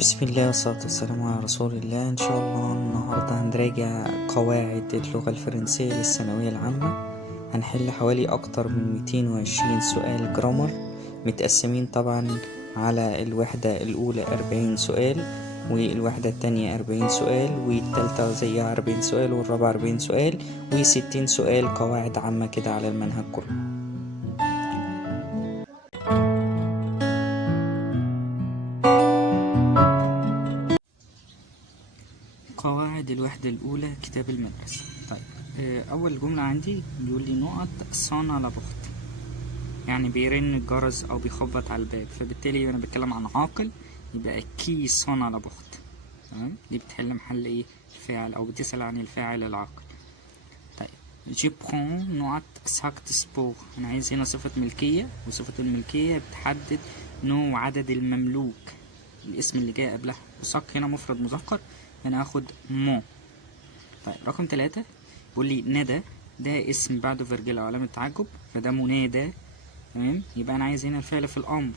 بسم الله والصلاة والسلام على رسول الله. إن شاء الله النهاردة هنراجع قواعد اللغة الفرنسية للثانوية العامة. هنحل حوالي أكتر من 220 سؤال جرامر، متقسمين طبعا على الوحدة الأولى 40 سؤال، والوحدة التانية 40 سؤال، والتالتة زيها 40 سؤال، والرابعة 40 سؤال، و60 سؤال قواعد عامة كده على المنهج كله. قواعد الوحدة الأولى كتاب المدرسة. طيب أول جملة عندي بيقول لي نقط صانع لبخت، يعني بيرن الجرس أو بيخبط على الباب، فبالتالي أنا بتكلم عن عاقل، يبقى كي صانع لبخت. تمام، دي بتحل محل إيه؟ الفاعل، أو بتسأل عن الفاعل العاقل. طيب جي برون نقط ساك سبور، أنا عايز هنا صفة ملكية، وصفة الملكية بتحدد نوع وعدد المملوك، الاسم اللي جاي قبلها، وساك هنا مفرد مذكر، أنا هاخد مو. طيب رقم 3 بيقول لي ندى، ده اسم بعده فيرجل أو علامة تعجب، فده منادى. تمام، يبقى أنا عايز هنا الفعل في الأمر.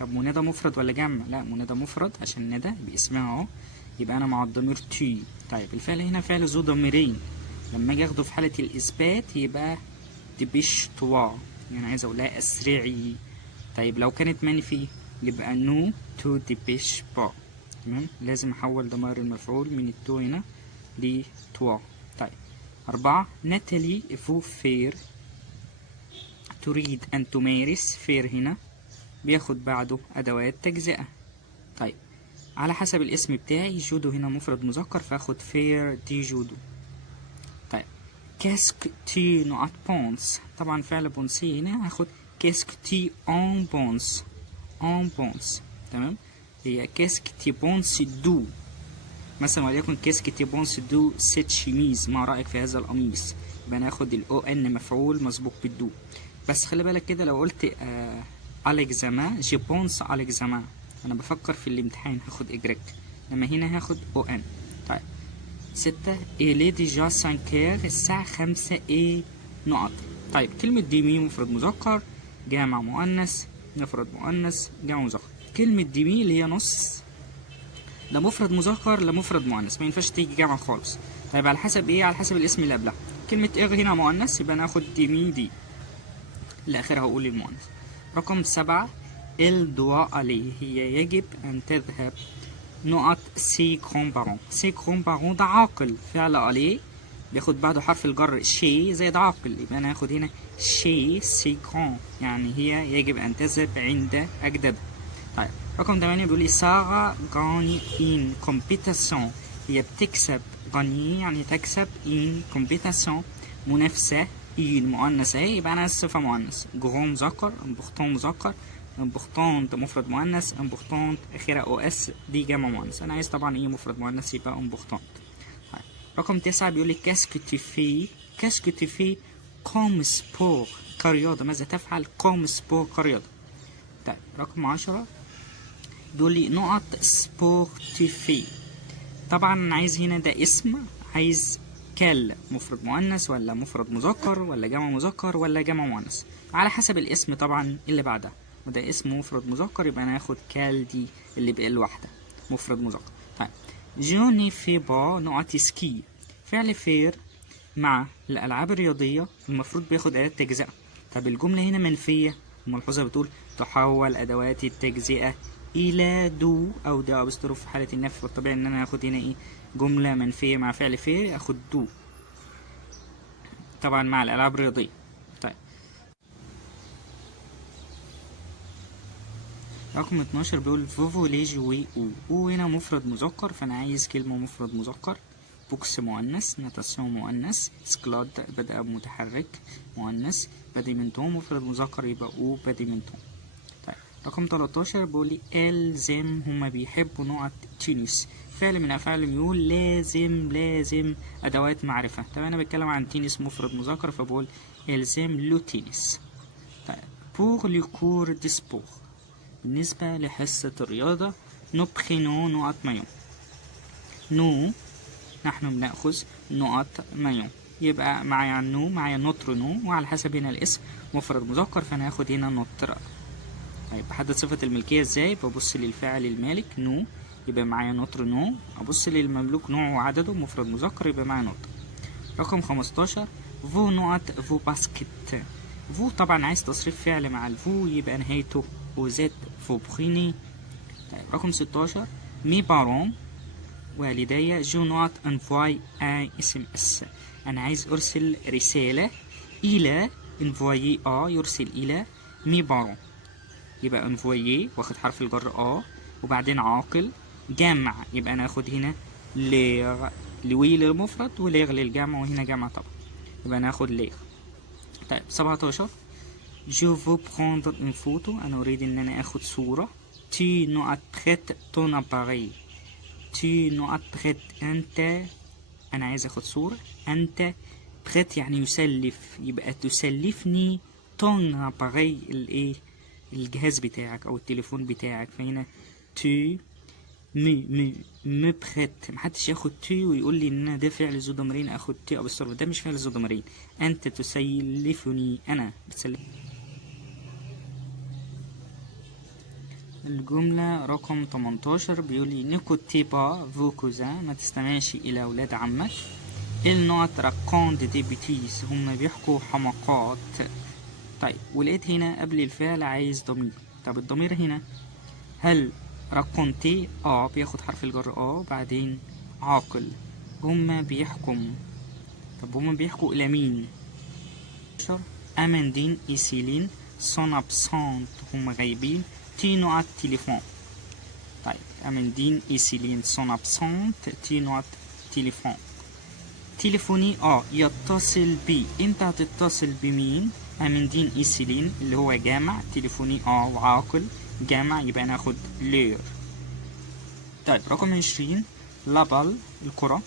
طب منادى مفرد ولا جمع؟ لا، منادى مفرد عشان ندى باسمها اهو، يبقى أنا مع الضمير تي. طيب الفعل هنا فعل ذو ضميرين، لما أجي أخده في حالة الإثبات يبقى دبش توا، يعني عايز أقولها أسرعي. طيب لو كانت منفي يبقى نو تو دبش با. تمام، لازم أحول ضمير المفعول من التو هنا لتوا. طيب 4 ناتالي فو فير، تريد أن تمارس، فير هنا بياخد بعده أدوات تجزئة. طيب على حسب الاسم بتاعي، جودو هنا مفرد مذكر فاخد فير دي جودو. طيب كاسك تي نقط بونس، طبعا فعل بونسي هنا هاخد كاسك تي اون بونس، اون بونس. تمام، هي كاسك تي بونس دو مثلا، وليكن كاسك تي بونس دو سيت شيميز، ما رأيك في هذا القميص، يبقى انا هاخد الاو ان مفعول مسبوق بالدو. بس خلي بالك كده، لو قلت اليكزامان جي بونس اليكزامان، انا بفكر في الامتحان هاخد اجريك، لما هنا هاخد او ان. طيب 6 إلي ديجا 5 الساعة 5 ايه نقط. طيب كلمة ديمي مفرد مذكر، جامع مؤنث، مفرد مؤنث، جامع مذكر. كلمة ديمي اللي هي نص، لا مفرد مذكر لا مفرد مؤنث، ما ينفعش تيجي جامعة خالص. طيب على حسب ايه؟ على حسب الاسم اللي قبلها. كلمة اغ هنا مؤنث، يبقى انا هاخد ديمي دي اللي اخرها هقول المؤنث. رقم 7 ال دوا عليه، هي يجب ان تذهب نقط سي كرون بارون. سي كرون بارون ده عاقل، فعل عليه بياخد بعده حرف الجر شي زائد عاقل، يبقى انا هاخد هنا شي سي كرون، يعني هي يجب ان تذهب عند اجدادها. طيب رقم 8 بيقول لي سارة غاني ان كومبيتاسيون، هي بتكسب، غاني يعني تكسب، ان كومبيتاسيون منافسة، ان مؤنث اهي، يبقى انا صفة مؤنث، جرون مذكر، امبورتون مذكر، امبورتونت مفرد مؤنث، امبورتونت اخرها او اس دي جمع مؤنث، انا عايز طبعا ايه مفرد مؤنث يبقى امبورتونت. طيب رقم 9 بيقول لي كاسكو تيفي، كاسكو تيفي كوم سبور كرياضة، ماذا تفعل؟ كوم سبور كرياضة. طيب رقم 10 بيقول لي نقط سبورتيفي، طبعا انا عايز هنا ده اسم، عايز كال مفرد مؤنث ولا مفرد مذكر ولا جمع مذكر ولا جمع مؤنث، على حسب الاسم طبعا اللي بعدها، وده اسم مفرد مذكر يبقى انا هاخد كال دي اللي بقى الواحدة مفرد مذكر. طيب جوني في با نقط سكي، فعل فير مع الالعاب الرياضية المفروض بياخد اداة تجزئة. طب الجملة هنا منفية، الملحوظة بتقول تحول ادوات التجزئة الى دو او دا ابستروف في حالة النفي، والطبيعي ان انا هاخد هنا ايه جملة منفية مع فعل فير اخد دو، طبعا مع الالعاب الرياضية. طيب رقم 12 بيقول فوفو لي جوي او هنا مفرد مذكر، فانا عايز كلمة مفرد مذكر، بوكس مؤنث، ناتاسيون مؤنث، سكلاد بدأ متحرك مؤنث، باديمنتون مفرد مذكر يبقى او باديمنتون. طيب رقم 13 بيقول لي الزم، هما بيحبوا نقط تينيس، فعل من افعال الميول، لازم لازم ادوات معرفة. طب انا بتكلم عن تينيس مفرد مذكر فبقول الزم لو تينيس. طيب بور لو كور دي سبور، بالنسبة لحصة الرياضة، نو برينو نقط مايون، نو نحن بنأخذ نقط مايون، يبقى معايا نو معايا نوتر نو، وعلى حسب هنا الاسم مفرد مذكر فانا هاخد هنا نوتر. طيب بحدد صفة الملكية ازاي؟ ببص للفاعل المالك نو، يبقى معايا نوتر نو. ابص للمملوك نوعه وعدده مفرد مذكر يبقى معايا نوتر. رقم 15 فو نقط فو باسكت. فو طبعا عايز تصريف فعل مع الفو يبقى نهايته وزد فو بخيني. طيب رقم 16 مي بارون والدي جو نوت انفواي ان اس ام اس. انا عايز ارسل رسالة الى انفوايي يرسل الى مي بارون. يبقى انفوايي واخد حرف الجر وبعدين عاقل جمع يبقى انا اخد هنا ليغ. لوي للمفرد وليغ للجمع وهنا جمع طبعا يبقى انا اخد ليغ. طيب 17 جو فو بروندر اون فوتو. انا اريد ان انا اخد صورة. تي نوت تريت تون اباري. تي نوت تريت انت. انا عايز اخد صورة. انت تريت يعني يسلف يبقى تسلفني تون اباري الايه الجهاز بتاعك او التليفون بتاعك. فهنا تي مي بريت. محدش ياخد تي ويقول لي ان ده فعل ذو ضميرين اخد تي او بالصرف. ده مش فعل ذو ضميرين. انت تسلفني انا بتسلف. الجملة رقم 18 بيقول لي نيكوتي با فو كوزان. ما تستمعش الى اولاد عمك. النوت راكون دي بيتيز. هم بيحكوا حماقات. طيب ولقيت هنا قبل الفعل عايز ضمير. طب الضمير هنا هل راكونتي بياخد حرف الجر بعدين عاقل. هما بيحكم. طب هما بيحكوا الى مين؟ اماندين ايسيلين سون ابسونت. هما غايبين. تي نوت تليفون. طيب اماندين ايسيلين سون ابسونت. تي نوت تليفون. تليفوني يتصل بي. انت هتتصل بمين؟ اماندين ايسيلين اللي هو جامع. تليفوني وعاقل جامع يبقى ناخد لير. طيب رقم 20 لابال الكرة.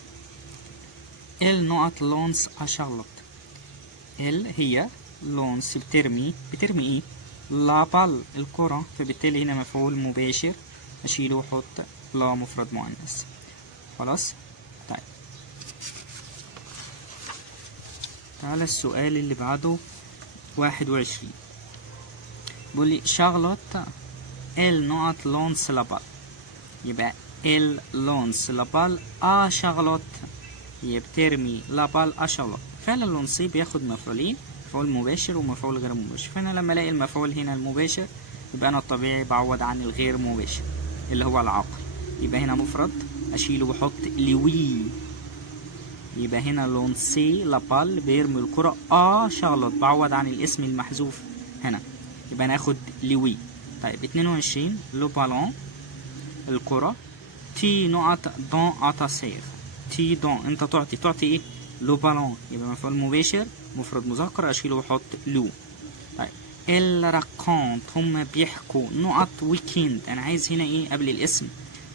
ال نقط لونس اشارلوت. ال هي لونس بترمي ايه؟ لابال الكرة. فبالتالي هنا مفعول مباشر اشيله واحط لا مفرد مؤنث. خلاص. طيب تعالى السؤال اللي بعده 21 بيقول لي شارلوت ال نقط لونس لابال. يبقى ال لونس لابال شارلوت. هي بترمي لابال شارلوت. فعل اللونسي بياخد مفعولين مفعول مباشر ومفعول غير مباشر. فانا لما الاقي المفعول هنا المباشر يبقى انا الطبيعي بعوض عن الغير مباشر اللي هو العاقل. يبقى هنا مفرد اشيله واحط لوي. يبقى هنا لونسي لابال بيرمي الكرة شارلوت. بعوض عن الاسم المحذوف هنا يبقى ناخد لوي. طيب 22 لو بالون الكرة. تي نقط دون اتاسير. تي دون انت تعطي ايه؟ لو بالون يبقى مفعول مباشر مفرد مذكر اشيله واحط لو. طيب ال راكونت هم بيحكوا نقط ويكند. انا عايز هنا ايه قبل الاسم؟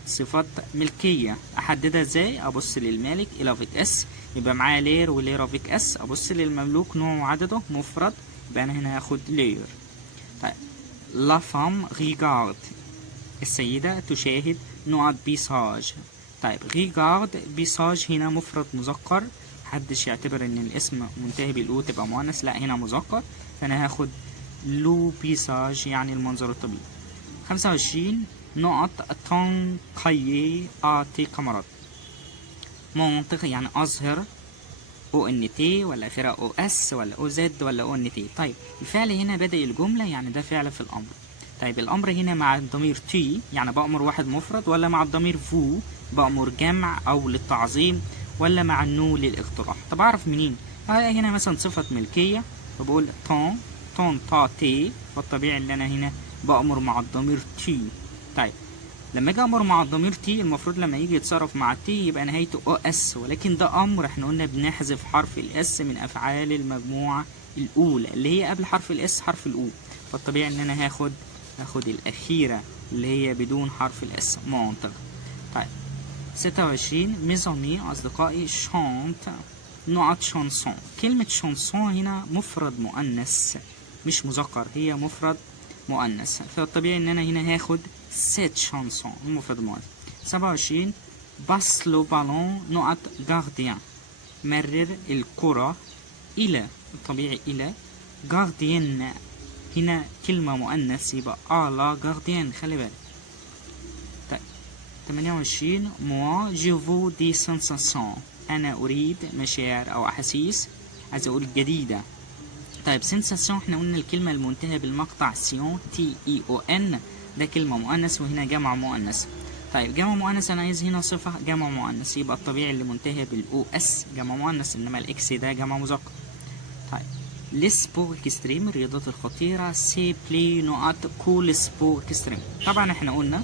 صفات ملكية. احددها ازاي؟ ابص للمالك الى فيك اس يبقى معايا لير وليرا فيك اس. ابص للمملوك نوعه وعدده مفرد يبقى انا هنا هاخد لير. طيب لا فام ريغارد السيدة تشاهد نقط بيساج. طيب ريغارد بيساج هنا مفرد مذكر. محدش يعتبر ان الاسم منتهي بالاو تبقى مؤنث. لا هنا مذكر. فانا هاخد لو بيساج يعني المنظر الطبيعي. 25 نقط تون قيي تي كاميرات. منطق يعني اظهر او ان تي ولا اخرها او اس ولا او زد ولا او ان تي. طيب الفعل هنا بدأ الجملة يعني ده فعل في الامر. طيب الامر هنا مع الضمير تي يعني بأمر واحد مفرد ولا مع الضمير فو بأمر جمع او للتعظيم ولا مع النو للاقتراح. طب اعرف منين؟ هنا مثلا صفة ملكية فبقول تون تا تي. فالطبيعي ان انا هنا بأمر مع الضمير تي. طيب لما اجي امر مع الضمير تي المفروض لما يجي يتصرف مع تي يبقى نهايته او اس. ولكن ده امر احنا قلنا بنحذف حرف الاس من افعال المجموعة الاولى اللي هي قبل حرف الاس حرف الاو. فالطبيعي ان انا هاخد الاخيرة اللي هي بدون حرف الاس منطق. طيب 26 ميزامي اصدقائي شانت نقط شانسون. كلمة شانسون هنا مفرد مؤنث مش مذكر. هي مفرد مؤنث. فالطبيعي ان انا هنا هاخد سيت شانسون مفرد مؤنث. 27 باس لو بالون نقط جارديان. مرر الكرة الى. الطبيعي الى جارديان هنا كلمة مؤنث يبقى لا جارديان. خلي بالك. طيب 28 moi je veux des sensations. أنا أريد مشاعر أو أحاسيس، عايز أقول جديدة. طيب sensation احنا قلنا الكلمة المنتهية بالمقطع سيون TEON ده كلمة مؤنث وهنا جمع مؤنث. طيب جمع مؤنث أنا عايز هنا صفة جمع مؤنث، يبقى الطبيعي اللي منتهية بالOS جمع مؤنث، إنما الإكس ده جمع مذكر. طيب السبور اكستريم الرياضات الخطيرة سي بلي نقط كول سبور اكستريم. طبعا احنا قلنا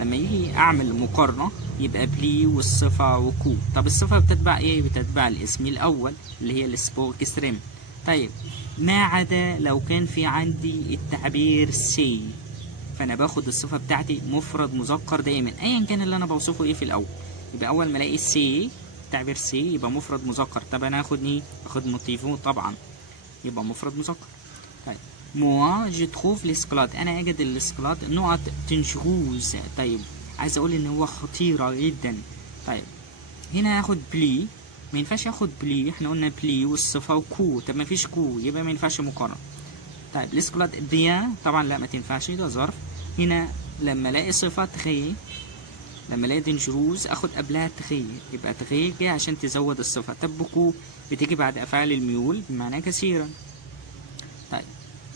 لما يجي اعمل مقارنة يبقى بلي والصفة وكو. طب الصفة بتتبع ايه؟ بتتبع الاسم الاول اللي هي السبور اكستريم. طيب ما عدا لو كان في عندي التعبير سي، فانا باخد الصفة بتاعتي مفرد مذكر دايما ايا كان اللي انا بوصفه ايه في الاول. يبقى اول ما الاقي سي تعبير سي يبقى مفرد مذكر. طب انا هاخد ايه؟ اخد موتيفو طبعا يبقى مفرد مذكر. طيب موا جو تروف ليسكلاد انا اجد الاسكلاد نقط تنشغوز. طيب عايز اقول ان هو خطيرة جدا. طيب هنا هاخد بلي، ما ينفعش اخد بلي، احنا قلنا بلي والصفة وكو. طب ما فيش كو يبقى ما ينفعش مقارنة. طيب ليسكلاد بيان طبعا لا ما تنفعش ده ظرف. هنا لما الاقي صفة تخي، لما الاقي دنجروز اخد قبلها تخي، يبقى تخي جاي عشان تزود الصفة. طب بكو بتيجي بعد افعال الميول بمعنى كثيرا. طيب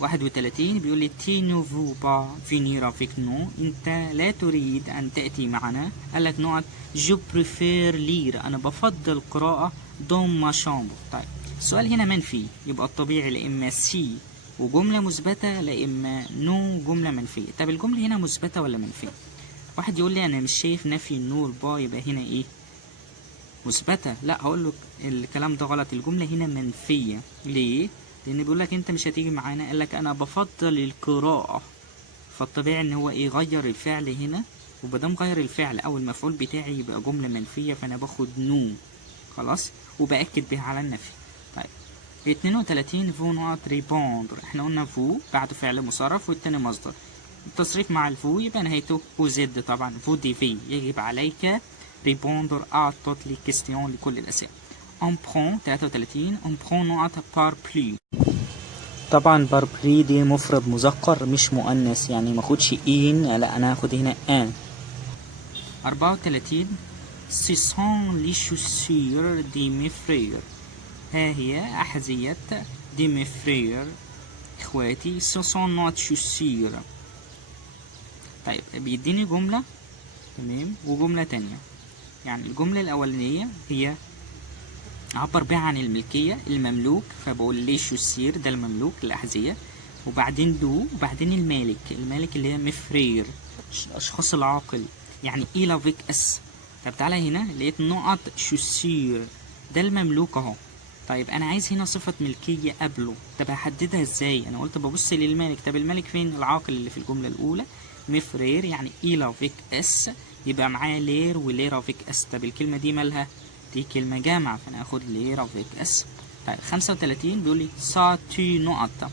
31 بيقول لي تي نوفو با فينير افيك نو، انت لا تريد ان تاتي معنا. قال لك نقط جو بريفير لير انا بفضل قراءة دون ما شامبر. طيب السؤال هنا منفي، يبقى الطبيعي لا اما سي وجملة مثبتة لا اما نو جملة منفية. طب الجملة هنا مثبتة ولا منفية؟ واحد يقول لي انا مش شايف نفي النور با، يبقى هنا ايه؟ مثبتة. لا هقول له الكلام ده غلط، الجملة هنا منفية. ليه؟ لان بيقول لك انت مش هتيجي معانا، قال لك انا بفضل القراءة، فالطبيعي ان هو ايه؟ غير الفعل هنا، وبدام غير الفعل او المفعول بتاعي يبقى جملة منفية، فانا باخد نو خلاص وبأكد بها على النفي. طيب 32 فو نقط ريبوندر، احنا قلنا فو بعده فعل مصرف والتاني مصدر، التصريف مع الفو يبقى نهايته او زد طبعا. فو دي في يجب عليك ريبوندر ا توت لي كيستيون لكل الاسئله. اون برون 33 اون برون نقط بار بلي. طبعا بار بلي دي مفرد مذكر مش مؤنث، يعني ما اخدش ان، لا انا هاخد هنا ان. 34 سي سون لي شوسير دي مي فرير، ها هي احذية دي مي فرير اخواتي. سو سون نوت شوسير. طيب بيديني جملة تمام وجملة تانية. يعني الجملة الأولانية هي عبر بها عن الملكية المملوك، فبقول لي شوسير ده المملوك الأحذية، وبعدين دو وبعدين المالك، المالك اللي هي مفرير الأشخاص العاقل يعني إيلا فيك اس. طب تعالى هنا لقيت نقط شوسير ده المملوك اهو. طيب انا عايز هنا صفة ملكية قبله، طب هحددها ازاي؟ انا قلت ببص للمالك، طب المالك فين؟ العاقل اللي في الجملة الاولى مفرير يعني إيلا فيك اس، يبقى معايا لير وليرا فيك اس. طب الكلمة دي مالها؟ دي كلمة جامعة فانا هاخد ليرا فيك اس. طيب 35 بيقول لي ساتي نقط.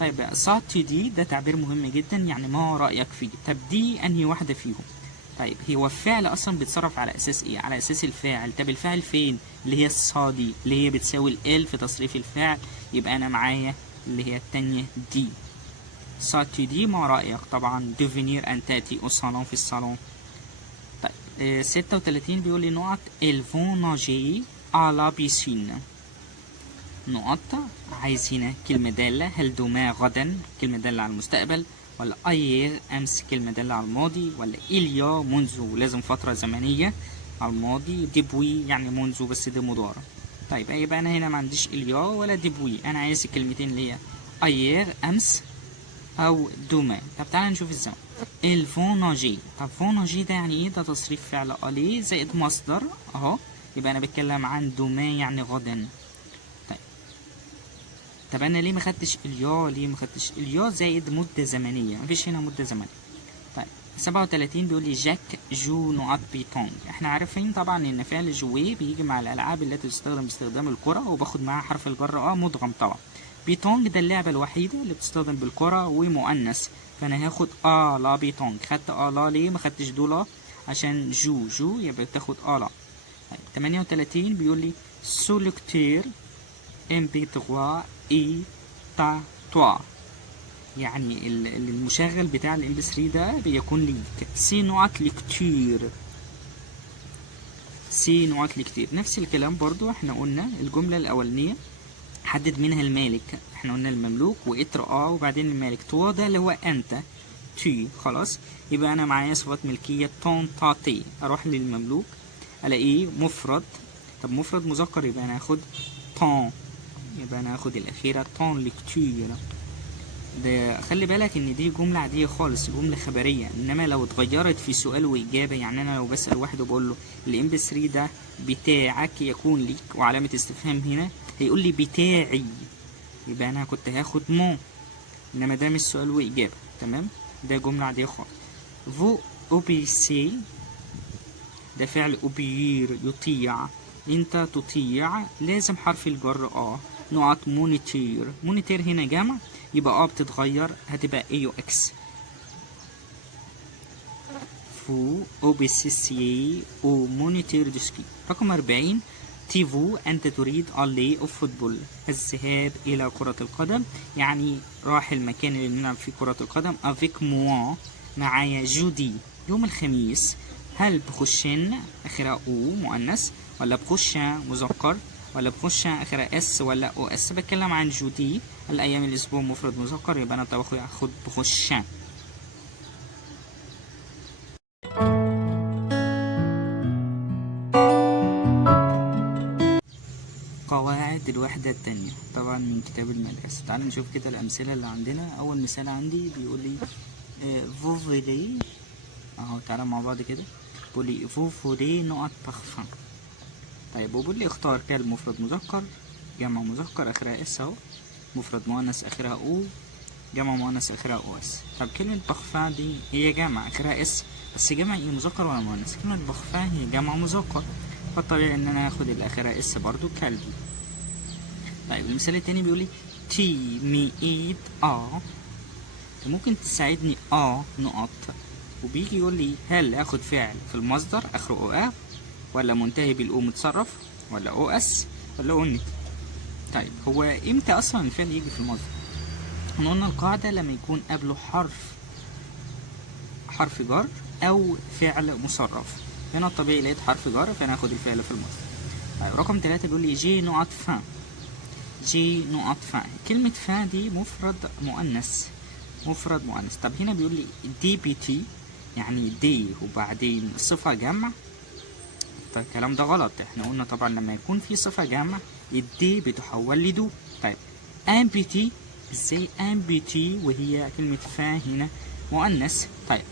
طيب ساتي دي ده تعبير مهم جدا، يعني ما رأيك فيه؟ طب دي انهي واحدة فيهم؟ طيب هو الفعل اصلا بيتصرف على اساس ايه؟ على اساس الفاعل. طب الفاعل فين؟ اللي هي الصادي اللي هي بتساوي ال في تصريف الفعل، يبقى انا معايا اللي هي التانية دي. ساتي دي ما رأيك؟ طبعا devenir ان تاتي او صالون في الصالون. طيب 36 بيقول لي نقط ils vont nager à la piscine. نقط عايز هنا كلمة دالة، هل دوما غدا كلمة دالة على المستقبل، ولا ايير امس كلمة دالة على الماضي، ولا إليا منذ لازم فترة زمنية على الماضي، ديبوي يعني منذ بس ده مضارع. طيب يبقى انا هنا ما عنديش إليا ولا ديبوي، انا عايز الكلمتين اللي هي ايير امس او دوما. طب تعالى نشوف ازاي. الفون ناجي، طب فون ناجي ده يعني ايه؟ ده تصريف فعل الي زائد مصدر اهو، يبقى انا بتكلم عن دوما يعني غدا. طب انا ليه ما خدتش اليا؟ ليه ما خدتش اليا زائد مده زمنيه؟ مفيش هنا مده زمنيه. طيب 37 بيقول لي جاك جو نقط بيتونج. احنا عارفين طبعا ان فعل جوي بيجي مع الالعاب التي تستخدم باستخدام الكره وباخد معاها حرف الجر مدغم طبعا. بيتونج ده اللعبه الوحيده اللي بتستخدم بالكره ومؤنث، فانا هاخد لا بيتونج. خدت لا ليه ما خدتش دولا؟ عشان جو يبقى بتاخد لا. طيب 38 بيقول لي سولكتير MP3 اي تا توا، يعني المشغل بتاع الام بي 3 ده بيكون ليك. سي نقط ليكتير سي نقط لكتير. نفس الكلام برضو احنا قلنا الجملة الأولانية حدد منها المالك، احنا قلنا المملوك واتر وبعدين المالك. تو ده اللي هو انت، تي خلاص. يبقى انا معايا صفات ملكية تون تاتي، اروح للمملوك الاقيه مفرد. طب مفرد مذكر يبقى انا هاخد تون، يبقى انا هاخد الاخيرة تون لكتير. ده خلي بالك ان دي جملة عادية خالص، جملة خبرية. انما لو اتغيرت في سؤال واجابة، يعني انا لو بسأل واحد وبقول له الام بي 3 ده بتاعك يكون ليك وعلامة استفهام هنا، هيقول لي بتاعي، يبقى انا كنت هاخد مو. انما ده مش سؤال واجابة، تمام؟ ده جملة عادية خالص. فو اوبيسي ده فعل اوبيير يطيع، انت تطيع، لازم حرف الجر نقط مونيتير. مونيتير هنا جمع، يبقى بتتغير هتبقى ايو اكس. فو اوبيسيسيي او مونيتير دو سكي. رقم 40 تيفو انت تريد اللي اوف فوتبول، الذهاب الى كرة القدم، يعني راح المكان اللي بنلعب فيه كرة القدم. افيك موا معايا جودي يوم الخميس. هل بخشن اخرها او مؤنث ولا بخشن مذكر ولا بخشن اخرها اس ولا او اس؟ بتكلم عن جودي الايام الاسبوع مفرد مذكر، يبقى انا باخد بخشن. قواعد الوحدة التانية طبعا من كتاب المدرسة. تعالوا نشوف كده الأمثلة اللي عندنا. أول مثال عندي بيقول لي فوفولي أهو، تعالى مع بعض كده. بيقول لي فوفولي نقط بارفان. طيب وبيقول لي اختار كلمة مفرد مذكر، جمع مذكر آخرها اس أهو، مفرد مؤنث آخرها أو، جمع مؤنث آخرها أو اس. طب كلمة بارفان دي هي جمع آخرها اس، بس جمع ايه، مذكر ولا مؤنث؟ كلمة بارفان هي جمع مذكر، فالطبيعي إن أنا آخد اللي آخرها اس برضو، كلبي. طيب المثال التاني بيقول لي تي مي ايد ممكن تساعدني نقط، وبيجي يقول لي هل اخد فعل في المصدر اخره او ولا منتهي بالاو متصرف ولا او اس ولا او نت؟ طيب هو امتى اصلا الفعل يجي في المصدر؟ احنا قلنا القاعده لما يكون قبله حرف جر او فعل مصرف. هنا الطبيعي لقيت حرف جر فانا هاخد الفعل في المصدر. طيب رقم 3 بيقول لي جي نقط فان. جي نقط فان، كلمة فان دي مفرد مؤنث، مفرد مؤنث. طب هنا بيقول لي دي بي تي، يعني دي وبعدين صفة جمع. طيب الكلام ده غلط، احنا قلنا طبعا لما يكون في صفة جمع الدي بتحول لدو. طيب ان بي تي، ازاي ان بي تي وهي كلمة فان هنا مؤنث؟ طيب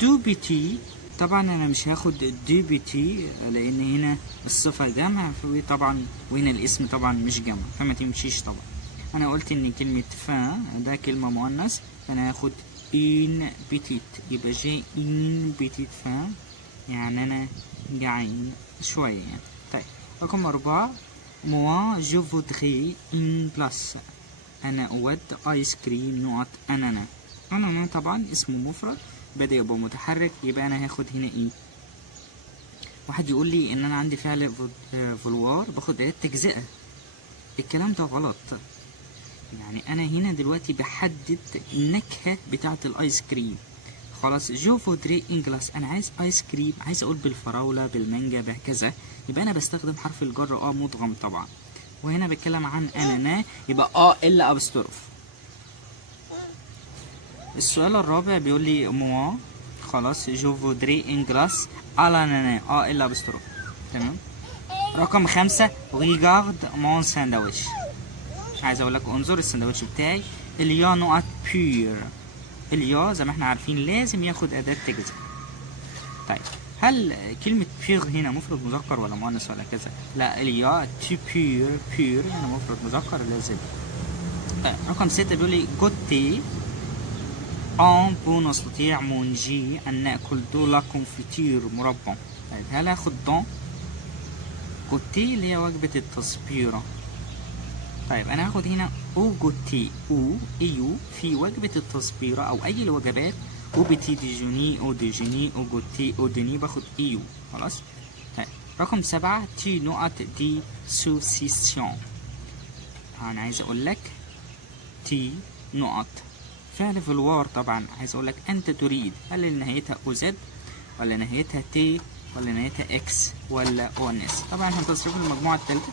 دو بي تي، طبعا انا مش هاخد دي بي تي لان هنا الصفة جمع طبعا، وهنا الاسم طبعا مش جمع فما تمشيش. طبعا انا قلت ان كلمة فان ده كلمة مؤنث، فانا هاخد ان بيتيت، يبقى جي ان بيتيت فان، يعني انا جعان شوية يعني. طيب رقم 4 موا جو فودغي ان بلاس، انا اود ايس كريم نقط انانا. انانا طبعا اسم مفرد بدأ يبقى متحرك، يبقى انا هاخد هنا ايه. واحد يقول لي ان انا عندي فعل فولوار باخد اداة تجزئة، الكلام ده غلط. يعني انا هنا دلوقتي بحدد النكهة بتاعة الايس كريم. خلاص جو فودري انجلاس، انا عايز ايس كريم، عايز اقول بالفراولة بالمانجا بهكذا، يبقى انا بستخدم حرف الجر مدغم طبعا. وهنا بتكلم عن انانا، يبقى الا ابستروف. السؤال الرابع بيقول لي موا، خلاص جو فودري انجلاس على نانا الا ابستروف، تمام. رقم 5 ريجارد مون ساندويتش، عايز اقول لك انظر الساندوتش بتاعي. اليا نقط بير، اليا زي ما احنا عارفين لازم ياخد اداة تجزئة. طيب هل كلمة بير هنا مفرد مذكر ولا مؤنث ولا كذا؟ لا، اليا تي بير هنا مفرد مذكر لازم. طيب رقم 6 بيقول لي جوتي بو نستطيع مونجي ان ناكل دولا كونفيتير مربى. طيب هل هاخد دون؟ جوتي اللي هي وجبة التصبيرة. طيب انا هاخد هنا او جوتي او ايو في وجبة التصبيرة او اي الوجبات، او بتي ديجوني او ديجوني او جوتي او ديني باخد ايو، خلاص. طيب رقم 7 تي نقط دي سوسيسيون، انا عايز اقول لك تي نقط فعل فلوار طبعا، عايز اقول لك انت تريد، هل نهايتها او زد ولا نهايتها تي ولا نهايتها اكس ولا او ان اس. طبعا احنا تصريف المجموعة التالتة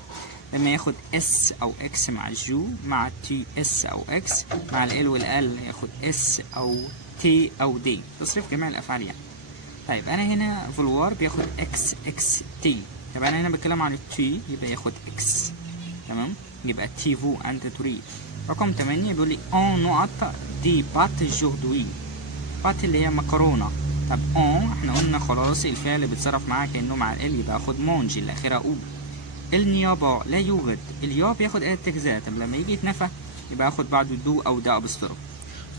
لما ياخد اس او اكس مع الجو مع تي اس او اكس مع ال والال ياخد اس او تي او دي، تصريف جميع الافعال يعني. طيب انا هنا فولوار بياخد اكس اكس تي، طب انا هنا بتكلم عن التي يبقى ياخد اكس، تمام، يبقى تي فو انت تريد. رقم 8 بيقول لي اون نقط دي بات جوردوي، بات اللي هي مكرونه. طب اون احنا قلنا خلاص الفعل بيتصرف معاه كانه مع ال يبقى اخد مونج اللي اخرها او. النيابه لا يوجد، اليا بياخد اداه تجزئه، طب لما يجي يتنفى يبقى اخد بعده دو او دا ابستروف.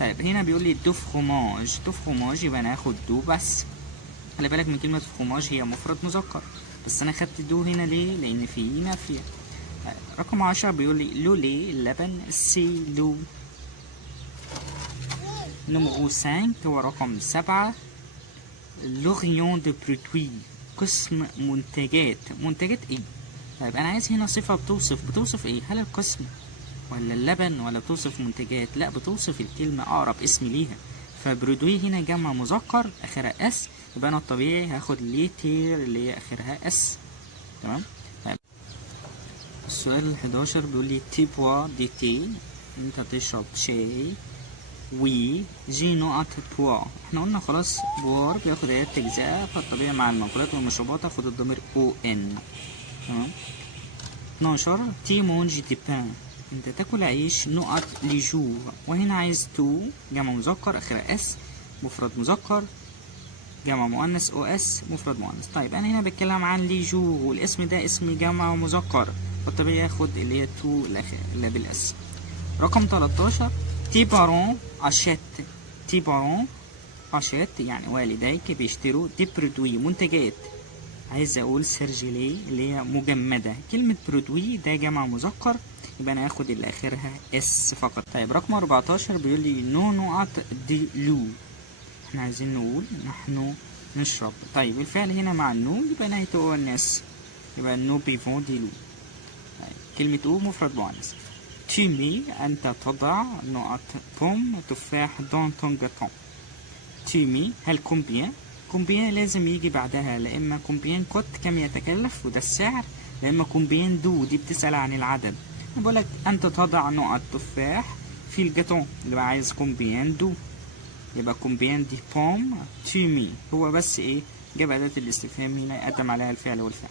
طيب هنا بيقول لي دو فروماج، دو فروماج يبقى انا هاخد دو بس. خلي بالك من كلمه فروماج هي مفرد مذكر، بس انا خدت دو هنا ليه؟ لان في نافيه. رقم 10 بيقول لي لولي اللبن سي لو. نمرو 5 هو رقم 7 لوريون دو برودوي، قسم منتجات. منتجات ايه؟ طيب انا عايز هنا صفه بتوصف ايه؟ هل القسم ولا اللبن ولا بتوصف منتجات؟ لا بتوصف الكلمه اقرب اسم ليها. فبرودوي هنا جمع مذكر اخرها اس، يبقى انا الطبيعي هاخد ليتير اللي هي اخرها اس، تمام. طيب السؤال 11 بيقول لي تي بوا دي تي، انت تشرب شاي. وي جي نقط بوا، احنا قلنا خلاص بوار بياخد اداة تجزئة، فالطبيعي مع المأكولات والمشروبات هاخد الضمير او ان، تمام. 12 تي مونج دي بان، انت تاكل عيش نقط لجور، وهنا عايز تو جمع مذكر اخرها اس، مفرد مذكر، جمع مؤنث او اس، مفرد مؤنث. طيب انا هنا بتكلم عن لجور والاسم ده اسم جمع مذكر، فالطبيعي ياخد اللي هي تو اللي بالاس. رقم 13 تي بارون اشيت، تي بارون اشيت يعني والديك بيشتروا دي برودوي منتجات. عايز اقول سيرجيلي اللي هي مجمده، كلمه برودوي ده جمع مذكر يبقى انا هاخد اللي اخرها اس فقط. طيب رقم 14 بيقول لي نو نقط دي لو، احنا عايزين نقول نحن نشرب. طيب الفعل هنا مع النو يبقى نهايته او ان اس، يبقى النو بيفون دي لو. طيب كلمه او مفرد مؤنث. تيمي أنت تضع نقط بوم تفاح دون تون جاتون. تيمي هل كومبيان؟ كومبيان لازم يجي بعدها لا إما كومبيان كوت كم يتكلف وده السعر، لا إما كومبيان دو دي بتسأل عن العدد. بقولك أنت تضع نقط تفاح في الجاتون، اللي بقى عايز كومبيان دو، يبقى كومبيان دي بوم تيمي، هو بس إيه جاب أداة الاستفهام هنا يقدم عليها الفعل والفعل،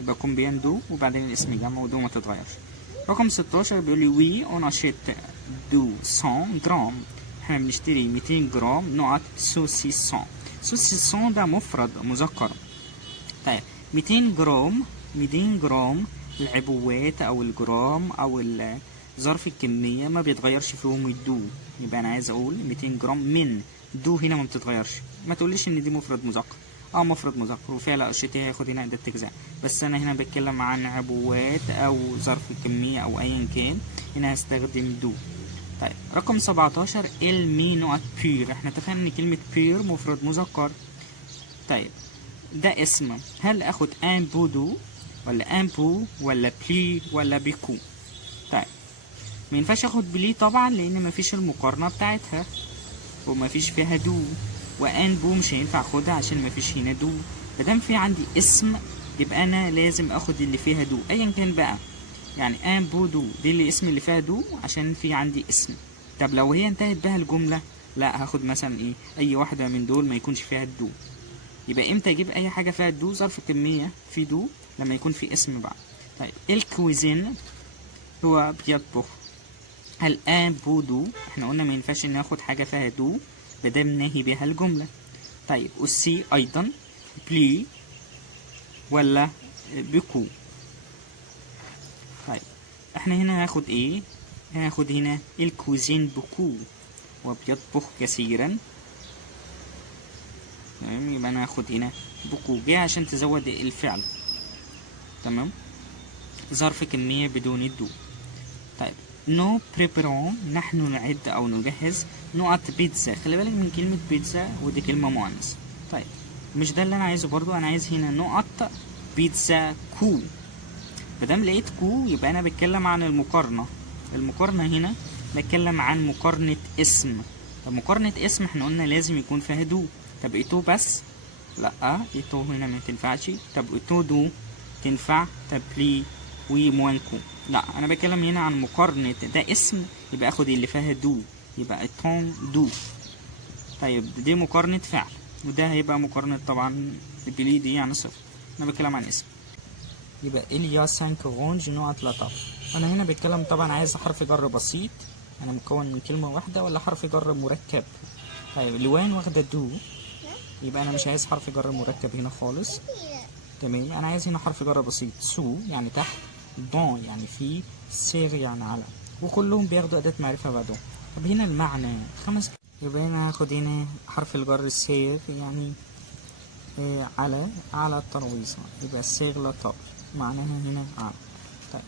يبقى كومبيان دو وبعدين الاسم جمع ودو ما تتغيرش. رقم 16 بيقول لي وي اون اشيت 200 جرام، احنا بنشتري 200 جرام نقط سوسيسون. سوسيسون ده مفرد مذكر. طيب 200 جرام، 200 جرام العبوات او الجرام او ظرف الكمية ما بيتغيرش فيهم الدو، يبقى انا عايز اقول 200 جرام من دو هنا ما بتتغيرش. ما تقوليش ان دي مفرد مذكر، مفرد مذكر وفعل اشيتي هياخد هنا اداة تجزئة، بس انا هنا بتكلم عن عبوات او ظرف الكمية او ايا كان، هنا هستخدم دو. طيب رقم 17 المي نقط بير، احنا اتفقنا ان كلمة بير مفرد مذكر. طيب ده اسم، هل اخد ان بودو ولا ان بو ولا بلي ولا بيكو؟ طيب ما ينفعش اخد بلي طبعا لان مفيش المقارنة بتاعتها ومفيش فيها دو، وان بو مش هينفع اخدها عشان مفيش هنا دو. مادام في عندي اسم يبقى انا لازم اخد اللي فيها دو ايا كان بقى، يعني ان بو دو دي اللي اسم اللي فيها دو عشان في عندي اسم. طب لو هي انتهت بها الجملة لا هاخد مثلا ايه اي واحدة من دول ما يكونش فيها الدو. يبقى امتى اجيب اي حاجة فيها الدو؟ ظرف كمية في دو لما يكون في اسم بعد. طيب الكويزين هو بيطبخ، هل ان بو دو احنا قلنا ما ينفعش ناخد حاجة فيها دو بدل ناهي بها الجملة. طيب والسي ايضا بلي ولا بيكو. طيب احنا هنا هاخد ايه؟ هاخد هنا الكوزين بوكو وبيطبخ كثيرا، تمام، يبقى انا هاخد هنا بوكو جه عشان تزود الفعل، تمام، ظرف كمية بدون الدو. طيب نو بريبرون نحن نعد او نجهز نقط بيتزا، خلي بالك من كلمة بيتزا ودي كلمة مؤنث. طيب مش ده اللي انا عايزه برضو، انا عايز هنا نقط بيتزا كو. مادام لقيت كو يبقى انا بتكلم عن المقارنة، المقارنة هنا بتكلم عن مقارنة اسم. طب مقارنة اسم احنا قلنا لازم يكون فيها دو، طب ايه تو بس؟ لا ايتو هنا ما تنفعش. طب ايتو دو تنفع. طب لي وي موانكو لا. انا بتكلم هنا عن مقارنة، ده اسم يبقى اخد اللي فيها دو، يبقى ايتون دو. طيب دي مقارنة فعل، وده هيبقى مقارنة طبعا بلي دي يعني صفر. انا بتكلم عن اسم. يبقى إليا 5 رونج نقط لطف. انا هنا بتكلم طبعا عايز حرف جر بسيط، انا مكون من كلمة واحدة ولا حرف جر مركب. طيب لوان واخدة دو، يبقى انا مش عايز حرف جر مركب هنا خالص. تمام، انا عايز هنا حرف جر بسيط. سو يعني تحت، دون يعني في، سير يعني على، وكلهم بياخدوا أداة معرفة بعدهم. طب هنا المعنى 5. يبقى هنا هاخد هنا حرف الجر سير يعني على الترابيزة، يبقى سير لا طابل معناها هنا على. طيب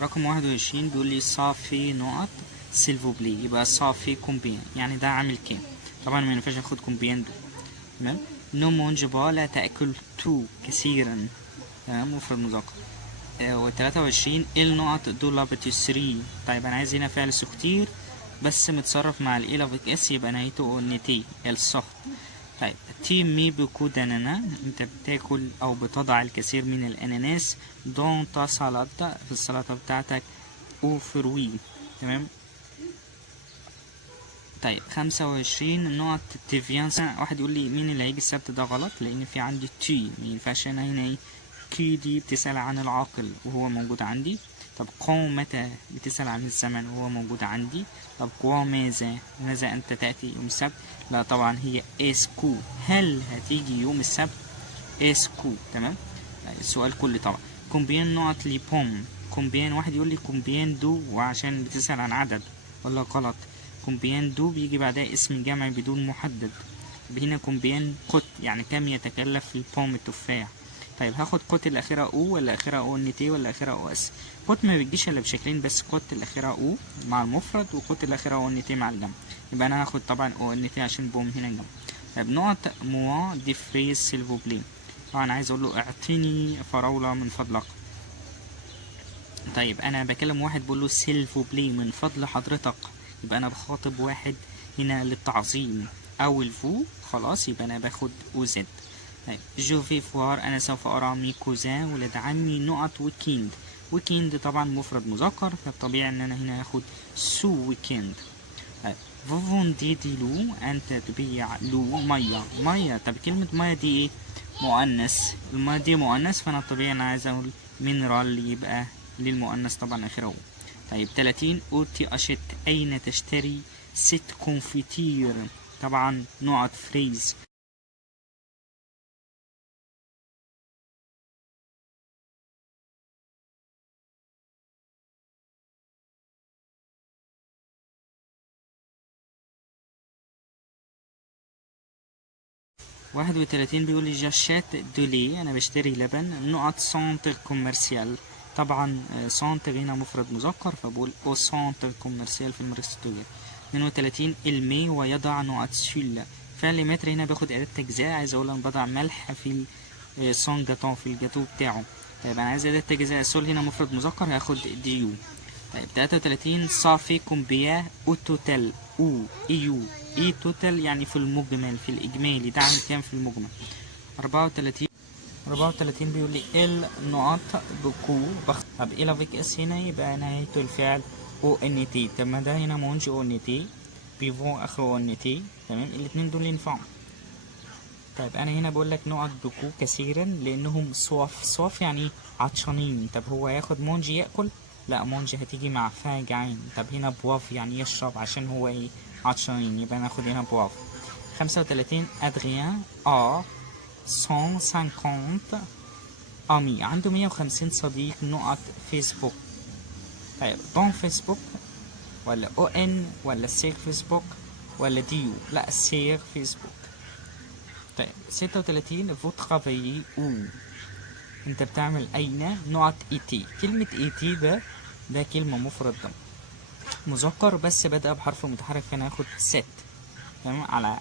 رقم 21 بيقول لي صافي نقط سيلفو بلي، يبقى صافي كومبيان يعني ده عامل كام. طبعا ما ينفعش اخد كومبيان دو. تمام. نو مونج با لا تاكل تو كثيرا، تمام مفرد مذكر. و23 النقط دول باتيسري. طيب انا عايز هنا فعل كتير بس متصرف مع الإله في اس، يبقى نهايته نتي الصح. طيب تي مي بوكو دانانا، انت بتاكل او بتضع الكثير من الاناناس دون تا سالاد في السلطه بتاعتك او فروي. تمام. طيب 25 نقط تيفيانس. واحد يقول لي مين اللي هيجي السبت، ده غلط لان في عندي تي، ما ينفعش انا هنا ايه كي دي بتسأل عن العاقل وهو موجود عندي. طب قوم متى بتسأل عن الزمن وهو موجود عندي. طب قوم ماذا أنت تأتي يوم السبت. لا طبعا هي اسكو، هل هتيجي يوم السبت اسكو. تمام. السؤال كله طبعا كومبيان نقط لي بوم. كومبيان واحد يقول لي كومبيان دو وعشان بتسأل عن عدد، ولا غلط. كومبيان دو بيجي بعدها اسم جمع بدون محدد. هنا كومبيان قط يعني كم يتكلف في البوم التفاح. طيب هاخد قط الاخيره او ولا اخيره او ان تي ولا اخيره او اس. قط ما بتجيش الا بشكلين بس، قط الاخيره او مع المفرد وقط الاخيره او ان تي مع الجمع. يبقى انا هاخد طبعا او ان تي عشان بوم هنا الجمع. طيب نقط موا دي فريز سيلفو بلي، طبعا عايز اقول له اعطيني فراوله من فضلك. طيب انا بكلم واحد بقول له سيلفو بلي من فضل حضرتك، يبقى انا بخاطب واحد هنا للتعظيم. او الفو خلاص يبقى انا باخد او زد. طيب جو في فوار انا سوف ارى مي كوزان ولاد عمي نقط ويكيند. ويكيند طبعا مفرد مذكر فالطبيعي ان انا هنا هاخد سو ويكيند. طيب فوفوندي دي لو انت تبيع لو ميه. طب كلمة ميه دي ايه؟ مؤنث. الميه دي مؤنث فانا الطبيعي انا عايز اقول مينرال يبقى للمؤنث طبعا اخره. طيب 30 اوتي اشت اين تشتري ست كونفيتير، طبعا نقط فريز. واحد وتلاتين بيقول لي جاشات دولي انا بشتري لبن نقط سونتر كوميرسيال. طبعا سونتر هنا مفرد مذكر فبقول او سونتر كوميرسيال في المركز التجاري. 32 المي ويضع نقط سول. فعل متر هنا باخد اداة تجزئة، عايز اقول انا بضع ملح في سون جاتون في الجاتو بتاعه. طيب انا عايز اداة تجزئة، سول هنا مفرد مذكر هاخد ديو. طيب 33 صافي كومبيا او توتال او ايو. اي توتال يعني في المجمل في الاجمالي، ده عن كام في المجمل. 34 بيقول لي النقط بكو طب ايه لافيك اس هنا يبقى نهايته الفعل او ان تي. طب ما ده هنا مونج او ان تي بيفون اخره او ان تي. تمام الاتنين دول ينفعوا. طيب انا هنا بقول لك نقط بكو كثيرا لانهم صواف يعني عطشانين. طب هو هياخد مونج ياكل، لا مونج هتيجي مع فا جعان. طب هنا بواف يعني يشرب عشان هو ايه عطشانين، يبقى ناخد هنا بواف. 35 ادريان 150 امي عنده 150 صديق نقط فيسبوك. طيب دون فيسبوك ولا او ان ولا سير فيسبوك ولا ديو، لا سير فيسبوك. طيب 36 فو ترافيي او انت بتعمل اين نقط اي تي. كلمة اي تي ده كلمة مفرد مذكر بس بدأ بحرف متحرك فانا هاخد ست. تمام على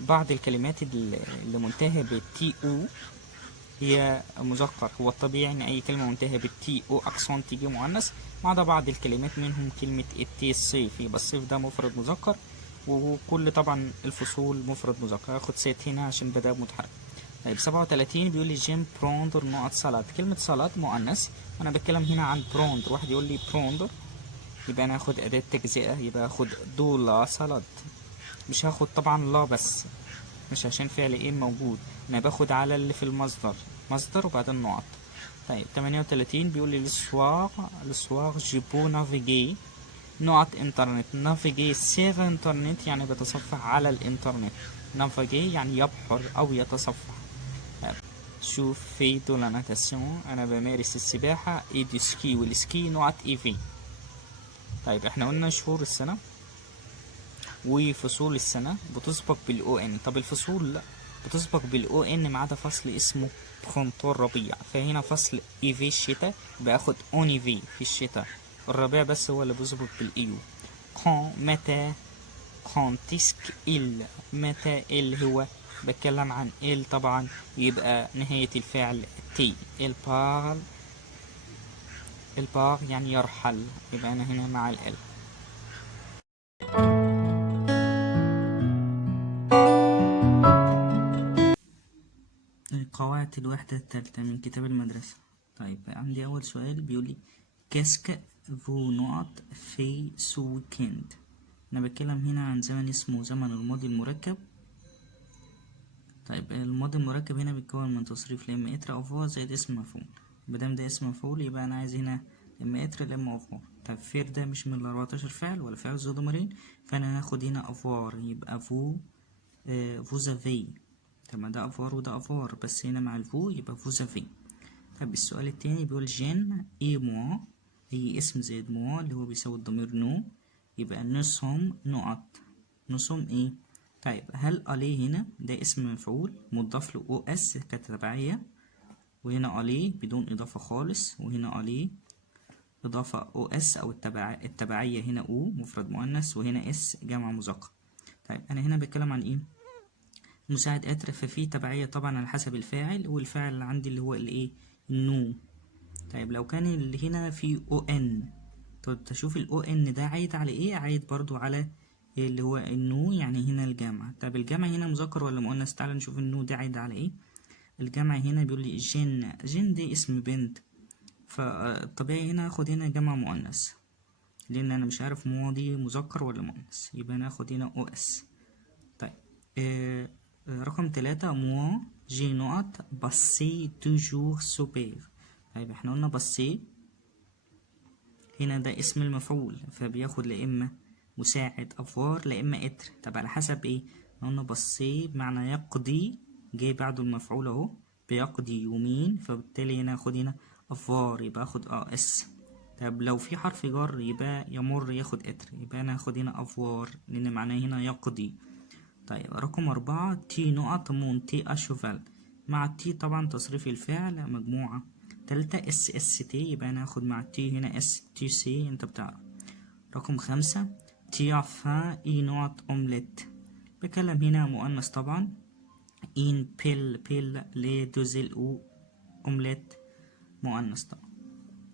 بعض الكلمات اللي منتهى بالتي او هي مذكر، هو الطبيعي ان اي كلمة منتهى بالتي او اكسون تيجي مؤنث ما عدا بعض الكلمات منهم كلمة التي الصيف، يبقى الصيف ده مفرد مذكر وكل طبعا الفصول مفرد مذكر. هاخد سيت هنا عشان بدأ متحرك. طيب 37 بيقول لي جيم بروندر نقط سالاد. كلمة سالاد مؤنث، أنا بتكلم هنا عن بروندر. واحد يقول لي بروندر، يبقى أنا هاخد أداة تجزئة، يبقى هاخد دو لا سالاد. مش هاخد طبعا لا بس، مش عشان فعل ايه موجود، أنا باخد على اللي في المصدر، مصدر وبعدين نقط. طيب 38 بيقول لي لسوار جيبو نافيجي نقط انترنت. نافيجي سير انترنت يعني بتصفح على الانترنت. نافيجي يعني يبحر او يتصفح. شوف في دو لا ناتاسيون، انا بمارس السباحة. اي دي سكي، والسكي نقط اي في. طيب احنا قلنا شهور السنة وفصول السنة بتسبق بالاو ان. طب الفصول لا، بتسبق بالاو ان ما عدا فصل اسمه برونتور ربيع. فهنا فصل اي في الشتاء باخد اوني في الشتاء. الربيع بس هو اللي بيسبق بالايو. كون متى، كون تسك ال، متى ال هو بتكلم عن ال طبعا، يبقى نهاية الفعل تي. البار، البار يعني يرحل، يبقى انا هنا مع ال. قواعد الوحدة الثالثة من كتاب المدرسة. طيب عندي أول سؤال بيقول لي كاسك فو نقط في سو ويكند. أنا بتكلم هنا عن زمن اسمه زمن الماضي المركب. طيب الماضي المركب هنا بيتكون من تصريف لا إما إتر أو فور زائد اسم مفعول. مادام ده اسم مفعول يبقى أنا عايز هنا لا إما إتر لا إما أفوار. طيب فير ده مش من ال14 فعل ولا فعل ذو ضميرين، فأنا هاخد هنا أفوار، يبقى فو فوزافي. طب ما ده افوار وده افوار، بس هنا مع الفو يبقى فوزافي. طب السؤال التاني بيقول جين اي موا، هي اسم زائد موا اللي هو بيساوي الضمير نو، يبقى نسهم نقط. نسهم ايه؟ طيب هل الي هنا ده اسم مفعول مضاف له او اس كتبعية، وهنا الي بدون اضافة خالص، وهنا الي اضافة او اس او التبعية هنا او مفرد مؤنث، وهنا اس جمع مذكر. طيب انا هنا بتكلم عن ايه؟ مساعد اتر، ففي تبعية طبعا على حسب الفاعل، والفاعل اللي عندي اللي هو الايه؟ النو. طيب لو كان اللي هنا في او ان، طب تشوف الاو ان ده عايد على ايه؟ عايد برضو على اللي هو النو، يعني هنا الجمع. طب الجمع هنا مذكر ولا مؤنث؟ تعال نشوف النو ده عايد على ايه. الجمع هنا بيقول لي جن، جن دي اسم بنت، فالطبيعي هنا هاخد هنا جمع مؤنث، لان انا مش عارف ماضي مذكر ولا مؤنث، يبقى ناخد هنا او اس. طيب رقم 3 موا جي نقط باسي توجور سوبير. طيب احنا قلنا باسي هنا ده اسم المفعول، فبياخد لا اما مساعد افوار لا اما اتر. طب على حسب ايه؟ قلنا باسي بمعنى يقضي، جاي بعده المفعول اهو، بيقضي يومين، فبالتالي هنا هاخد هنا افوار، يبقى اخد اس. طب لو في حرف جر يبقى يمر ياخد اتر، يبقى انا هاخد هنا افوار لان معناه هنا يقضي. طيب رقم 4 تي نقط مونتي أشوفال. مع التي طبعا تصريف الفعل مجموعة. 3 اس اس تي، يبقى أنا هاخد مع التي هنا اس تي سي، انت بتعرف. رقم 5 تي عفا اي نقط اومليت. بكلم هنا مؤنث طبعا. ان بيل، بيل لي دوزيل او اومليت مؤنث طبعا.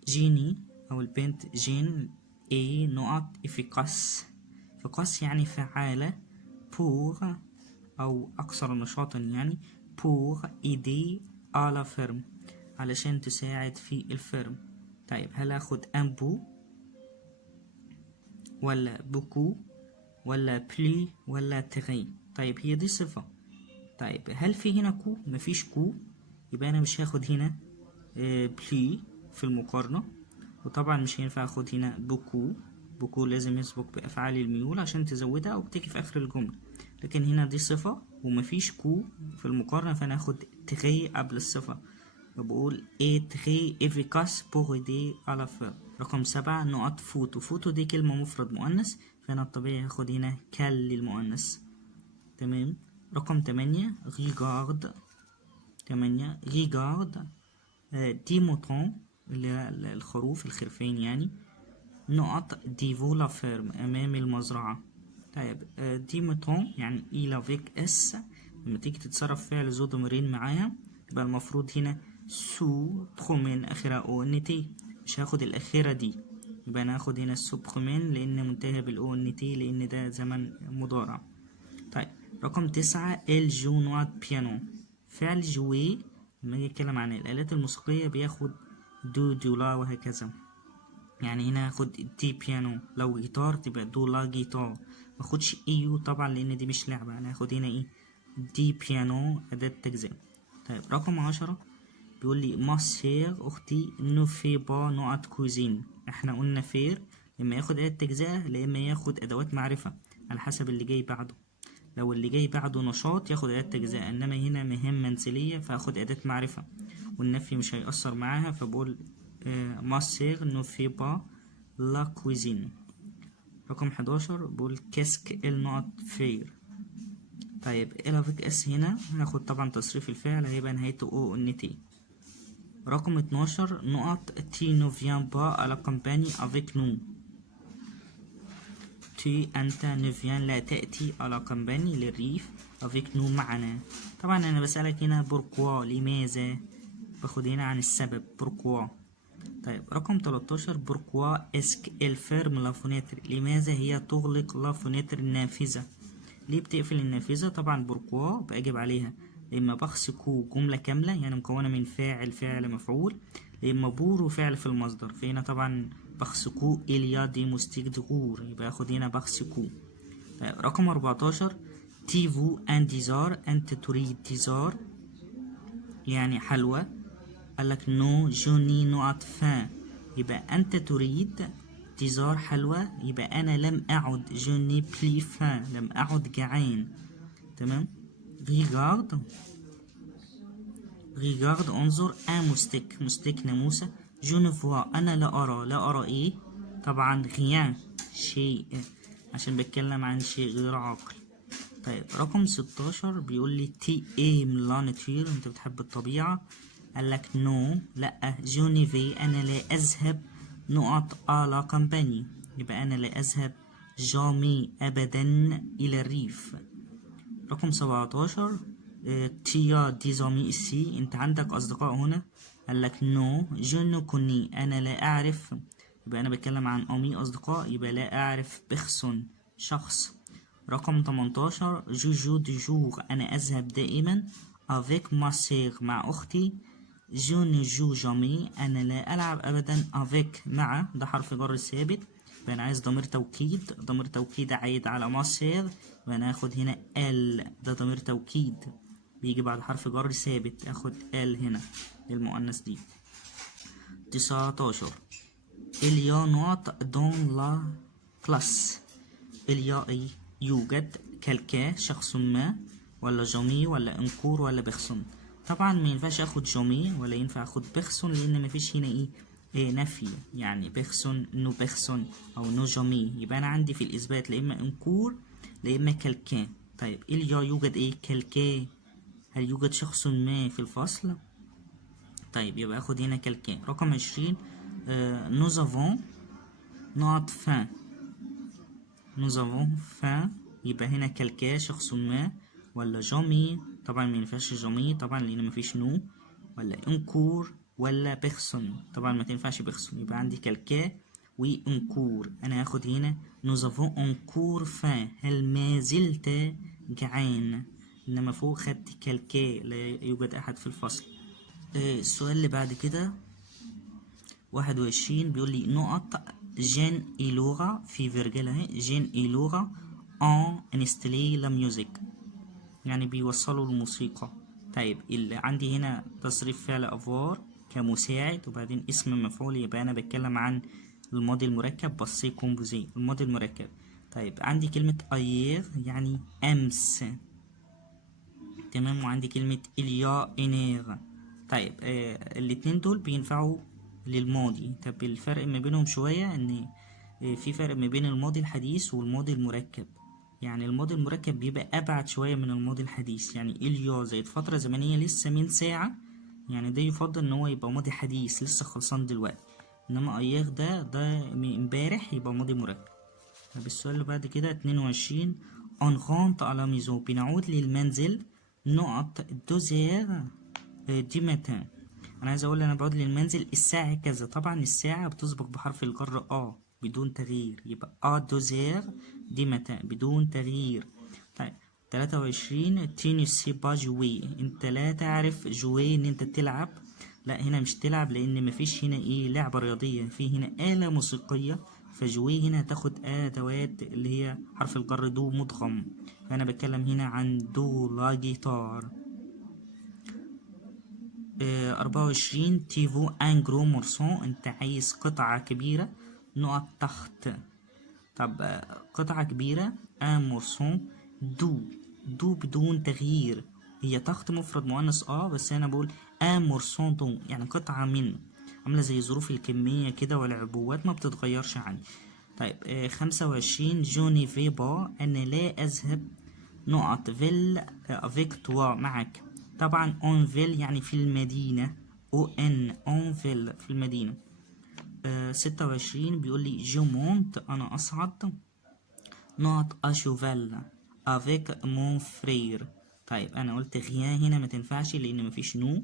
جيني أو البنت جين اي نقط افيكاس. افيكاس يعني فعالة. pour أو أكثر نشاطا يعني pour aider à la ferme، علشان تساعد في الفرم. طيب هل أخد un bout ولا beaucoup ولا plus ولا très؟ طيب هي دي صفة. طيب هل في هنا كو؟ مفيش كو، يبقى أنا مش هاخد هنا بلي في المقارنة، وطبعا مش هينفع أخد هنا بوكو. بوكو لازم يسبق بأفعال الميول عشان تزودها أو بتيجي في آخر الجملة، لكن هنا دي صفة ومفيش كو في المقارنة، فأنا هاخد تغي قبل الصفة، بقول ايه تغي افيكاس بوغ دي على فر. رقم 7 نقط فوتو. فوتو دي كلمة مفرد مؤنث، فأنا الطبيعي هاخد هنا كل للمؤنث. تمام. رقم 8 ريغارد. 8 ريغارد دي موتون اللي الخروف الخرفان يعني. نقط دي فولا فيرم أمام المزرعة. طيب دي موتون يعني إلى فيك اس، لما تيجي تتصرف فعل ذو ضميرين معاها يبقى المفروض هنا سو تخمن آخرها أو إن تي، مش هاخد الأخيرة دي، يبقى انا هاخد هنا السوبخمين لان منتهي بالاو ان تي لان ده زمن مضارع. طيب رقم 9 الجو نوع بيانو. فعل جوي لما اجي اتكلم عن الالات الموسيقيه بياخد دو دو لا وهكذا. يعني هنا هاخد دي بيانو، لو جيتار تبقى دو لا جيتار، ماخدش ايو طبعا لان دي مش لعبه. انا هاخد هنا ايه دي بيانو اداة تجزئة. طيب رقم 10 بيقول لي ما سير اختي نو في با نقط كوزين. احنا قلنا فير لما ياخد اداة تجزئة لما ياخد ادوات معرفة على حسب اللي جاي بعده. لو اللي جاي بعده نشاط ياخد اداة تجزئة، انما هنا مهام منزلية فاخد اداة معرفة، والنفي مش هيأثر معاها، فبقول ما سير نو في با لا كوزين. رقم 11 بقول كاسك النقط فير. طيب الافيك اس هنا هاخد طبعا تصريف الفعل هيبقى نهايته او ان تي. رقم 12 نقط تي نو فيان با على كامباني افيك نو. تي انت نو فيان لا تأتي على كامباني للريف افيك نو معنا. طبعا انا بسألك هنا بوركوا لماذا، باخد هنا عن السبب بوركوا. طيب رقم 13 بوركوا اسك الفيرم لا فونيتر. لماذا هي تغلق لا فونيتر النافذة؟ ليه بتقفل النافذة؟ طبعا بوركوا بأجب عليها لما بخسكو جملة كاملة يعني مكونة من فاعل فعل مفعول، لما بورو فعل في المصدر، فهنا طبعا بخسكو إليا دي مستقدغور يبقى اخد هنا بخسكو. طيب رقم 14 تيفو ان ديزار انت تريد ديزار يعني حلوى. قالك نو جوني نقط فان يبقى انت تريد ديزار حلوى، يبقى انا لم اعد جوني بلي فان لم اعد جعان. تمام. ريغارد ريغارد انظر ان مستك مستك ناموسة. جو نو فوا انا لا ارى، لا ارى ايه؟ طبعا غيان شيء عشان بتكلم عن شيء غير عاقل. طيب رقم 16 بيقول لي تي ايم لا ناتير انت بتحب الطبيعة. قالك نو لا جونيفي انا لا اذهب نقط على كامباني يبقى انا لا اذهب جامي ابدا الى الريف. رقم 17 تيا ديزامي السي انت عندك اصدقاء هنا. قالك نو جو نو كوني انا لا اعرف، يبقى انا بتكلم عن امي اصدقاء يبقى لا اعرف بخسن شخص. رقم 18 جو دي جور انا اذهب دائما افيك ما سير مع اختي. جو نو جو جامي انا لا العب ابدا افيك مع ده حرف جر ثابت يبقى انا عايز ضمير توكيد، ضمير توكيد عايد على ما سير يبقى انا هاخد هنا ال ده ضمير توكيد بيجي بعد حرف جر ثابت اخد ال هنا للمؤنث دي. 19 اليا نوت دون لا كلاس. اليا اي يوجد كالكا شخص ما ولا جامي ولا انكور ولا بخسن. طبعا ما ينفعش اخد جامي ولا ينفع اخد بخسن لان ما فيش هنا ايه نفي يعني بخسن نو بخسن او نو جامي يبقى انا عندي في الاثبات لا اما انكور لا اما كالكا. طيب اليا يوجد ايه كالكا، هل يوجد شخص ما في الفصل؟ طيب يبقى اخد هنا كالكا. رقم 20 nous avons نقط فان. nous avons فان يبقى هنا كالكا شخص ما ولا جامي طبعا ما ينفعش جامي طبعا لان مفيش نو، ولا انكور ولا بيرسون طبعا ما تنفعش بيرسون يبقى عندي كالكا وانكور. انا هاخد هنا nous avons encore faim هل ما زلت جعان، انما فوق خدت كالكا لا يوجد احد في الفصل. السؤال اللي بعد كده 21 بيقول لي نقط جين اي لغة في فيرجلة جين اي لغة ان انستلي لا ميوزك يعني بيوصلوا الموسيقى. طيب اللي عندي هنا تصريف فعل افوار كمساعد وبعدين اسم مفعول يبقى انا بتكلم عن الماضي المركب بصي كومبوزي الماضي المركب. طيب عندي كلمة ايير يعني امس تمام، وعندي كلمة اليا انير. طيب الاتنين دول بينفعوا للماضي. طب الفرق ما بينهم شوية ان في فرق ما بين الماضي الحديث والماضي المركب. يعني الماضي المركب بيبقى ابعد شوية من الماضي الحديث، يعني اليا زائد فترة زمنية لسه من ساعة يعني ده يفضل ان هو يبقى ماضي حديث لسه خلصان دلوقتي، انما اياغ ده من امبارح يبقى ماضي مركب. طب السؤال اللي بعد كده 22 on rentre à la maison بنعود للمنزل نقط 2 heures du matin. انا عايز اقول انا بعود للمنزل الساعة كذا، طبعا الساعة بتسبق بحرف الجر بدون تغيير، يبقى دوزير دي متى بدون تغيير. طيب 23 تينيسي با جوي، انت لا تعرف جوي ان انت تلعب، لا هنا مش تلعب لان مفيش هنا ايه لعبة رياضية، في هنا آلة موسيقية، فجوي هنا هتاخد ادوات اللي هي حرف الجر دو مدغم، فانا بتكلم هنا عن دو لا جيتار. 24 تيفو ان جرو مورسون، انت عايز قطعة كبيرة نقط تحت. طب قطعة كبيرة ان مورسون دو بدون تغيير، هي تحت مفرد مؤنث بس انا بقول ان مورسون دو يعني قطعة من، عاملة زي ظروف الكمية كده والعبوات ما بتتغيرش عندي. طيب 25 جوني في با، انا لا اذهب نقط فيل افيك توا معك، طبعا اون فيل يعني في المدينة، او ان اون فيل في المدينة. 26 بيقول لي جو مونت انا اصعد نقط اشوفال افيك مون فرير. طيب انا قلت غيان هنا ما تنفعش لان مفيش نو.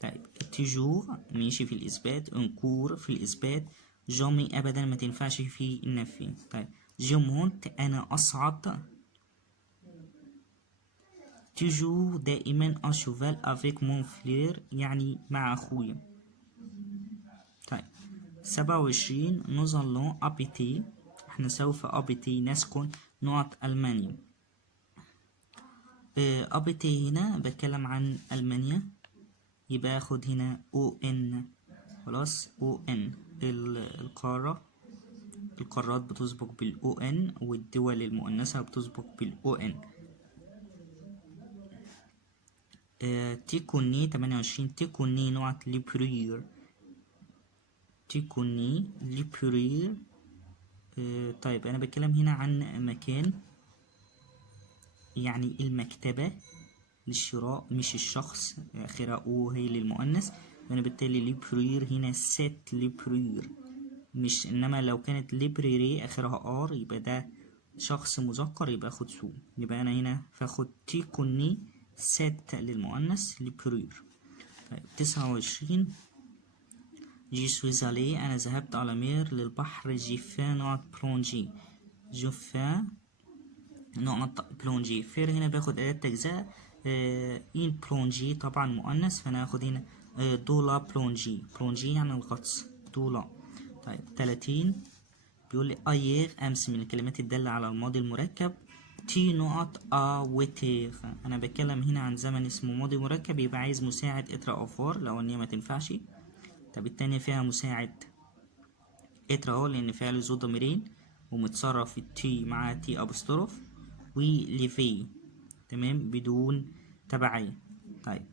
طيب تيجور ماشي في الاثبات، انكور في الاثبات، جامي ابدا ما تنفعش في النفي. طيب جو مونت انا اصعد، toujours دائما à cheval avec mon frère يعني مع أخويا. طيب 27 nous allons habiter، احنا سوف habiter نسكن نقط ألمانيا. habiter هنا بتكلم عن ألمانيا، يبقى اخد هنا UN، خلاص UN القارات بتسبق بالON، والدول المؤنثة بتسبق بالON. تيكوني 28 تيكوني نوعت ليبرير، تيكوني ليبرير. طيب انا بتكلم هنا عن مكان، يعني المكتبة للشراء مش الشخص، اخرها او هي للمؤنث، فانا بالتالي ليبرير هنا سيت ليبرير مش، انما لو كانت ليبريري اخرها ار يبقى ده شخص مذكر يبقى اخد سو، يبقى انا هنا فاخد تيكوني سيت للمؤنث ليبرير. طيب 29 جي سويزالي انا ذهبت على مير للبحر، جيفان نقط بلونجي، جيفان نقط بلونجي. فير هنا باخد اداة تجزئة، ان بلونجي طبعا مؤنث، فانا هاخد هنا دولا بلونجي، بلونجي يعني الغطس دولا. طيب 30 بيقول لي ايير امس من الكلمات الدالة على الماضي المركب، تي نقط ويتير، انا بتكلم هنا عن زمن اسمه ماضي مركب، يبقى عايز مساعد اترا او فور لو ان هي ما تنفعش. طب التانية فيها مساعد اترا لان فعل ذو ضميرين ومتصرف التي مع تي ابستروف، وليفي تمام بدون تبعية. طيب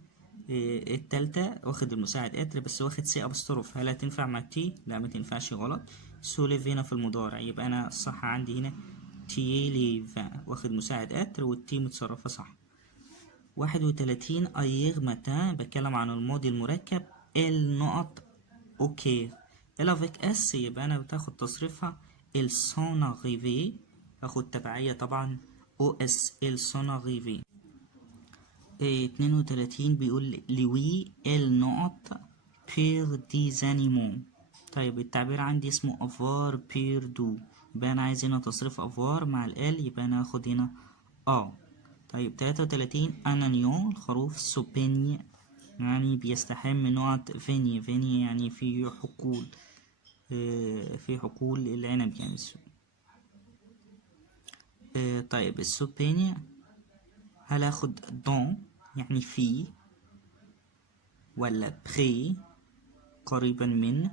التالتة واخد المساعد اتر بس واخد سي ابستروف، هل هتنفع مع تي؟ لا ما تنفعش غلط. سوليف هنا في المضارع، يبقى انا الصح عندي هنا تي ليف واخد مساعد اتر والتي متصرفة صح. 31 ايغ متى بتكلم عن الماضي المركب، ال نقط اوكي الافيك اس، يبقى انا بتاخد تصريفها ال سون اريفي، اخد تبعية طبعا او اس ال سون اريفي. 32 بيقول لوي ال نقط بير دي زانيمو. طيب التعبير عندي اسمه افوار بير دو، يبقى انا عايز هنا تصريف افوار مع ال، يبقى انا هاخد هنا طيب 33 انانيون الخروف سوبيني يعني بيستحم نقط فيني، فيني يعني في حقول، في حقول العنب يعني طيب السوبيني هل اخد دون يعني في، ولا بري قريبا من،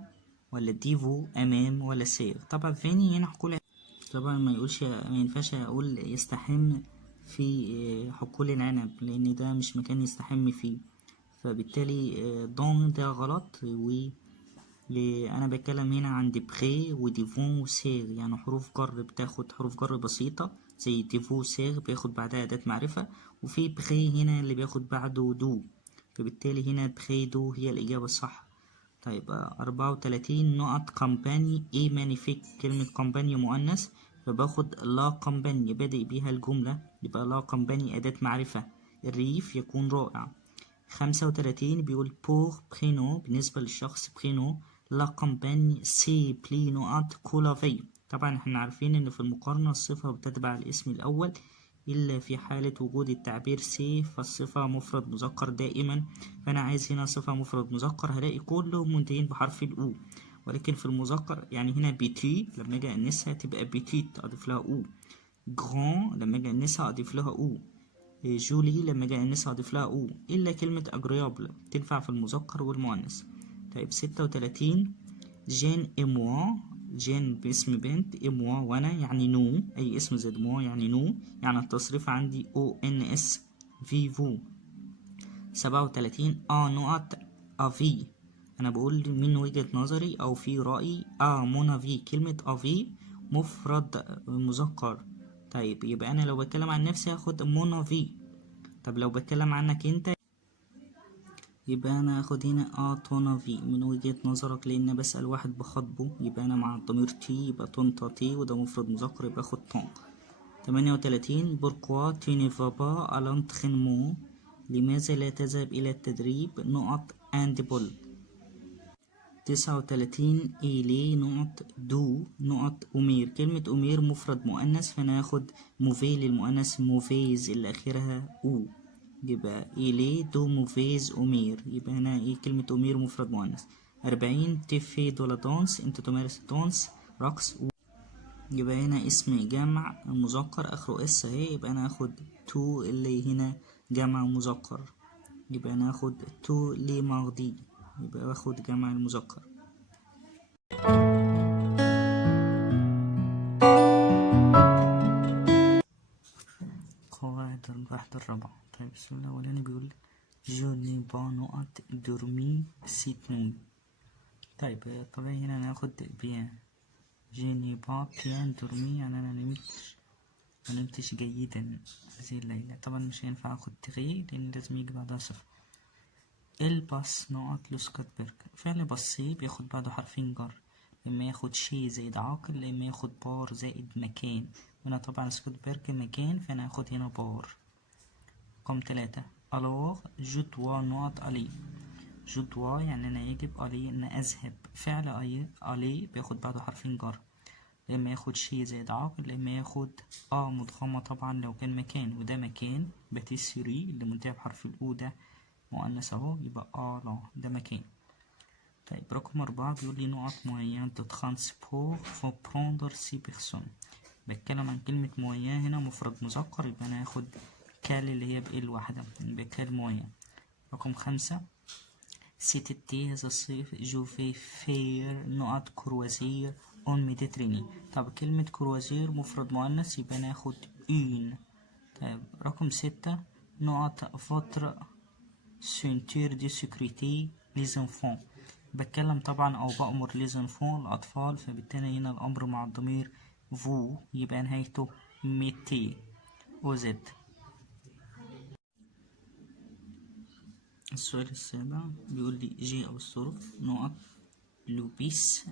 ولا ديفو امام، ولا سير؟ طبعا فيني هنا حقول، طبعا ما يقولش ما ينفعش اقول يستحم في حقول العنب لان ده مش مكان يستحم فيه، فبالتالي دون ده غلط. انا بتكلم هنا عن ديبخي وديفون وسير، يعني حروف جر بتاخد حروف جر بسيطة زي ديفو سير بياخد بعدها أداة معرفة، وفي بخي هنا اللي بياخد بعده دو، فبالتالي هنا بخي دو هي الإجابة الصح. طيب 34 نقط كامباني ايه مانيفيك، كلمة كامباني مؤنث فباخد لا كامباني بادئ بيها الجملة، يبقى لا كامباني أداة معرفة، الريف يكون رائع. 35 بيقول بور برينو بالنسبة للشخص برينو لا كامباني سي بلي نقط كولافي. طبعا احنا عارفين ان في المقارنة الصفة بتتبع الاسم الأول إلا في حالة وجود التعبير سي فالصفة مفرد مذكر دائما. فأنا عايز هنا صفة مفرد مذكر هلاقي كلهم منتهين بحرف الأو، ولكن في المذكر يعني هنا بيتي لما أجي أنسها تبقى بيتيت أضيف لها أو، جران لما أجي أنسها أضيف لها أو، جولي لما أجي أنسها أضيف لها أو، إلا كلمة أجريابل تنفع في المذكر والمؤنث. طيب 36 جين إموا، جين باسم بنت، إموا وأنا يعني نو، أي اسم زائد موا يعني نو، يعني التصريف عندي أو إن إس فيفو. 37 نقط أفي، أنا بقول من وجهة نظري أو في رأيي مونافي، كلمة أفي مفرد مذكر. طيب يبقى أنا لو بتكلم عن نفسي هاخد مونافي، طب لو بتكلم عنك أنت يبقى انا هاخد هنا طونافي من وجهة نظرك، لان بسأل واحد بخاطبه يبقى انا مع الضمير تي يبقى طنطا تي وده مفرد مذكر يبقى اخد طون. 38 بوركوا tu ne vas pas à l'entraînement، لماذا لا تذهب الى التدريب نقط handball. 39 إيلي نقط دو نقط أمير، كلمة أمير مفرد مؤنث فأنا هاخد موفي للمؤنث موفيز اللي آخرها أو، يبقى إيلي دو موفيز أمير، يبقى هنا إيه كلمة أمير مفرد مؤنث. 40 تيفي دولا دانس أنت تمارس الدانس رقص، يبقى هنا اسم جمع مذكر آخره اس اهي، يبقى أنا هاخد تو اللي هنا جمع مذكر، يبقى أنا هاخد تو لي ماردي، يبقى باخد جمع المذكر. قواعد البحث الرابعة. طيب السؤال الأولاني بيقول جو ني با نقط دورمي سيت نوي. طيب طبيعي هنا ناخد بيان، جو ني با بيان دورمي يعني أنا منمتش جيدا هذه الليلة. طبعا مش هينفع اخد تغي لأن لازم يجي بعدها صفر. الباص نقط لوسكاتبرج، فعل بصي بياخد بعده حرفين جر، اما ياخد شي زائد عاقل اما ياخد بار زائد مكان، هنا طبعا سكوتبرج مكان فانا هاخد هنا بار. رقم 3 الوغ جو دوا نقط الي، جو دوا يعني انا يجب الي ان اذهب، فعل الي بياخد بعده حرفين جر، اما ياخد شي زائد عاقل اما ياخد مضغمة طبعا لو كان مكان، وده مكان باتيسيري اللي منتهي بحرف الأو ده مؤنث اهو يبقى لا ده مكان. طيب رقم 4 بيقول لي نقط موين دو ترانسبور فو بروندر سي بيرسون، بتكلم عن كلمة موين هنا مفرد مذكر يبقى انا هاخد كال اللي هي بإل واحدة يبقى كال موين. رقم 5 سيت التي هذا الصيف جو في فير نقط كروازير اون ميديتريني، طب كلمة كروازير مفرد مؤنث يبقى انا هاخد اون. طيب رقم 6 نقط فترة سنتير دي سكريتي ليزنفون، بتكلم طبعا او بأمر ليزنفون الاطفال، فبالتالي هنا الامر مع الضمير فو يبقى نهايته ميتي او زد. السؤال السابع بيقول لي جي او الصرف نقط لوبيس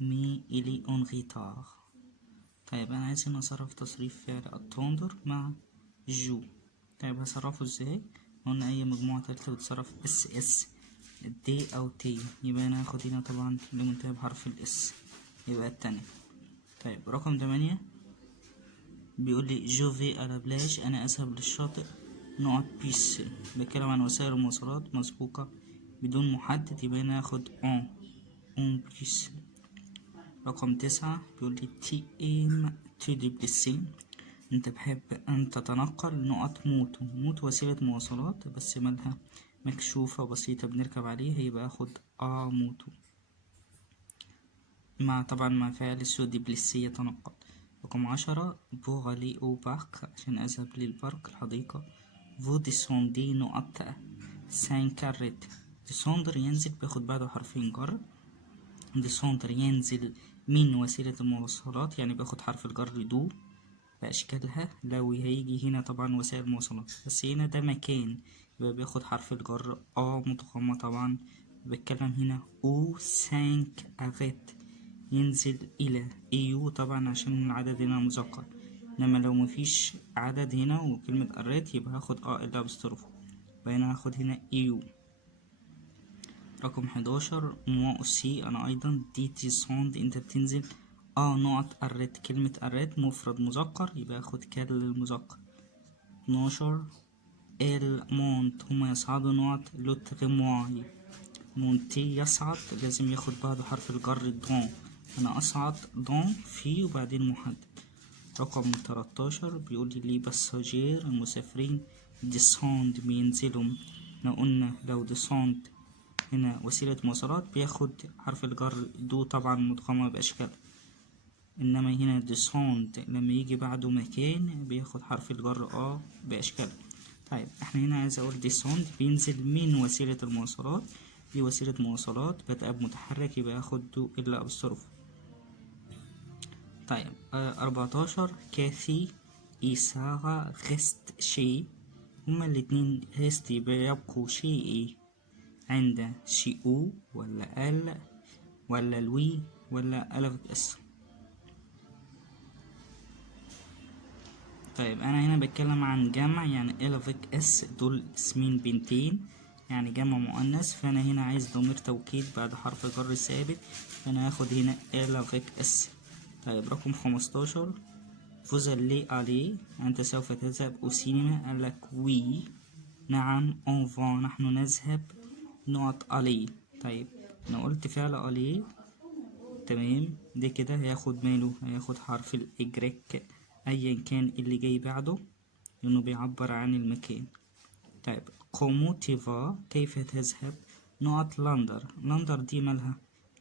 مي إلي اون غيتار. طيب انا عايز هنا اصرف تصريف فعل اتوندر مع جو، طيب هصرفه ازاي؟ قلنا اي مجموعة تالتة بتصرف اس اس دي او تي، يبقى انا هاخد هنا طبعا اللي منتهي بحرف الاس يبقى التانية. طيب رقم 8 بيقول لي جو في على بلاج انا اذهب للشاطئ نقط بيس، بتكلم عن وسائل المواصلات مسبوقة بدون محدد يبقى انا هاخد اون بيس. رقم 9 بيقول لي تي ام تو دي بلسين، انت بحب ان تتنقل نقط موتو، موت وسيلة مواصلات بس مالها مكشوفة بسيطة بنركب عليها يبقى اخد موتو مع طبعا مع فعل السو دي بلسي يتنقل. رقم 10 بوغالي او بارك عشان اذهب للبارك الحديقة، فو ديسوندي نقط سان كاريت، ديسوندر ينزل بياخد بعده حرفين جر، ديسوندر ينزل من وسيلة المواصلات يعني بياخد حرف الجر دو بأشكالها، لو هيجي هنا طبعا وسائل مواصلات بس هنا ده مكان يبقى بياخد حرف الجر مضغمة طبعا، بتكلم هنا او سانك افيت ينزل الى ايو طبعا عشان العدد هنا مذكر، انما لو مفيش عدد هنا وكلمة اريت يبقى هاخد الا بستروفه. بقينا هاخد هنا يو. رقم 11 موا أوسي أنا أيضا دي تيسوند أنت بتنزل نقط الريت. كلمة الريت مفرد مذكر يبقى هاخد كال للمذكر. 12 المونت هما يصعدوا نقط لوتريمواي. مونتي يصعد لازم ياخد بعده حرف الجر دون. أنا أصعد دون في وبعدين محدد. رقم 13 بيقول لي باساجير المسافرين ديسوند بينزلوا. احنا قلنا لو ديسوند هنا وسيلة مواصلات بياخد حرف الجر دو طبعا مدغمة بأشكال، إنما هنا ديسوند لما يجي بعده مكان بياخد حرف الجر بأشكال. طيب احنا هنا عايز أقول ديسوند بينزل من وسيلة المواصلات. دي وسيلة مواصلات بدأ بمتحرك يبقى ياخد دو إلا أبستروف. طيب 14 كاثي إيساغا غست شي. هما الاتنين غست يبقوا شيء عند شيء ولا ال ولا الوي ولا ألف اس. طيب أنا هنا بتكلم عن جمع يعني ألفك اس دول اسمين بنتين يعني جمع مؤنث، فأنا هنا عايز ضمير توكيد بعد حرف جر ثابت فأنا هاخد هنا ألفك اس. طيب رقم 15 vous allez aller أنت سوف تذهب أو سينما. قالك وي نعم on va نحن نذهب نقط aller. طيب أنا قلت فعل aller تمام، ده كده هياخد ماله، هياخد حرف الإجريك أيا كان اللي جاي بعده لأنه بيعبر عن المكان. طيب comment tu vas كيف تذهب نقط لندر. لندر دي مالها،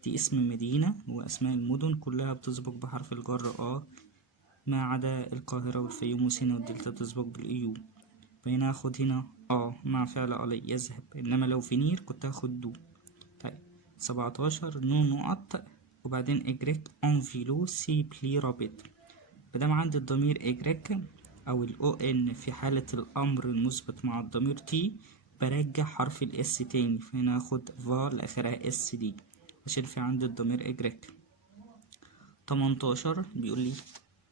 دي اسم مدينة وأسماء المدن كلها بتسبق بحرف الجر ما عدا القاهرة والفيوم وسينا والدلتا تسبق بالإيو. بين هاخد هنا مع فعل علي يذهب، إنما لو فينير كنت هاخد دو. طيب 17 نو نقط وبعدين إجريك أون فيلو سي بلي رابط. مادام عندي الضمير إجريك أو الأو إن في حالة الأمر المثبت مع الضمير تي برجع حرف الإس تاني، فهنا هاخد فا لآخرها إس دي عشان في عندي الضمير إجريك. 18 بيقولي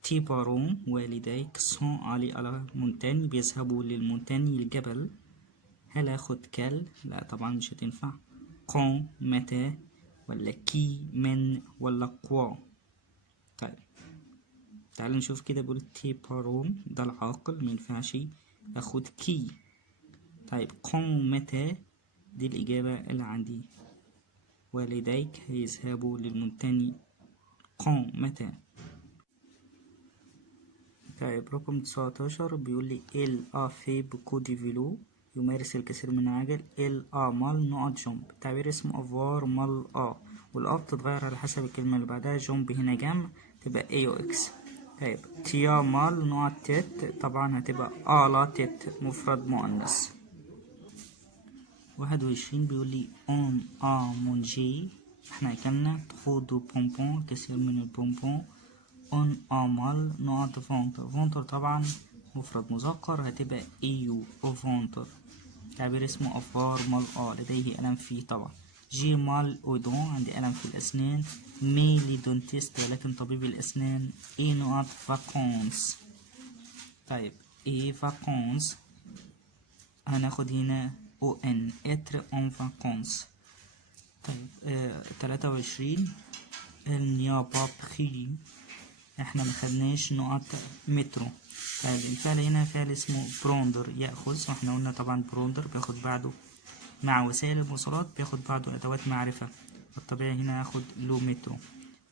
تي بارون والديك سون على مونتاني بيذهبوا للمونتاني الجبل. هل اخد كال؟ لا طبعا مش هتنفع. كون متى ولا كي من ولا كوا. طيب تعالوا نشوف كده. بيقول تي بارون ده العاقل مينفعش اخد كي. طيب كون متى دي الإجابة اللي عندي. والديك هيذهبوا للمونتاني كون متى. طيب رقم 19 بيقول لي ال في بوكو دي فيلو يمارس الكثير من العجل. ال مال نقط جنب تعبير اسمه افوار مال والآ بتتغير على حسب الكلمة اللي بعدها. جنب هنا جمع تبقى اي او اكس. طيب تيا مال نقط تيت طبعا هتبقى لا تيت مفرد مؤنث. 21 بيقول لي اون مونجي احنا اكلنا تخو دو بونبون كثير من البونبون. اون مال نقط فونتر. فونتر طبعا مفرد مذكر هتبقى ايو او فونتر. تعبير اسمه افار مال لديه ألم فيه طبعا. جي مال اودون عندي ألم في الأسنان. ميلي دونتيست ولكن طبيب الأسنان. اي نقط فاكونس. طيب اي فاكونس هناخد هنا او ان اتر اون فاكونس. طيب 23 النيابا بخي احنا مخدناش نقط مترو. الفعل هنا فعل اسمه بروندر يأخذ، واحنا قلنا طبعا بروندر بياخد بعده مع وسائل المواصلات بياخد بعده أدوات معرفة. الطبيعي هنا هاخد لو مترو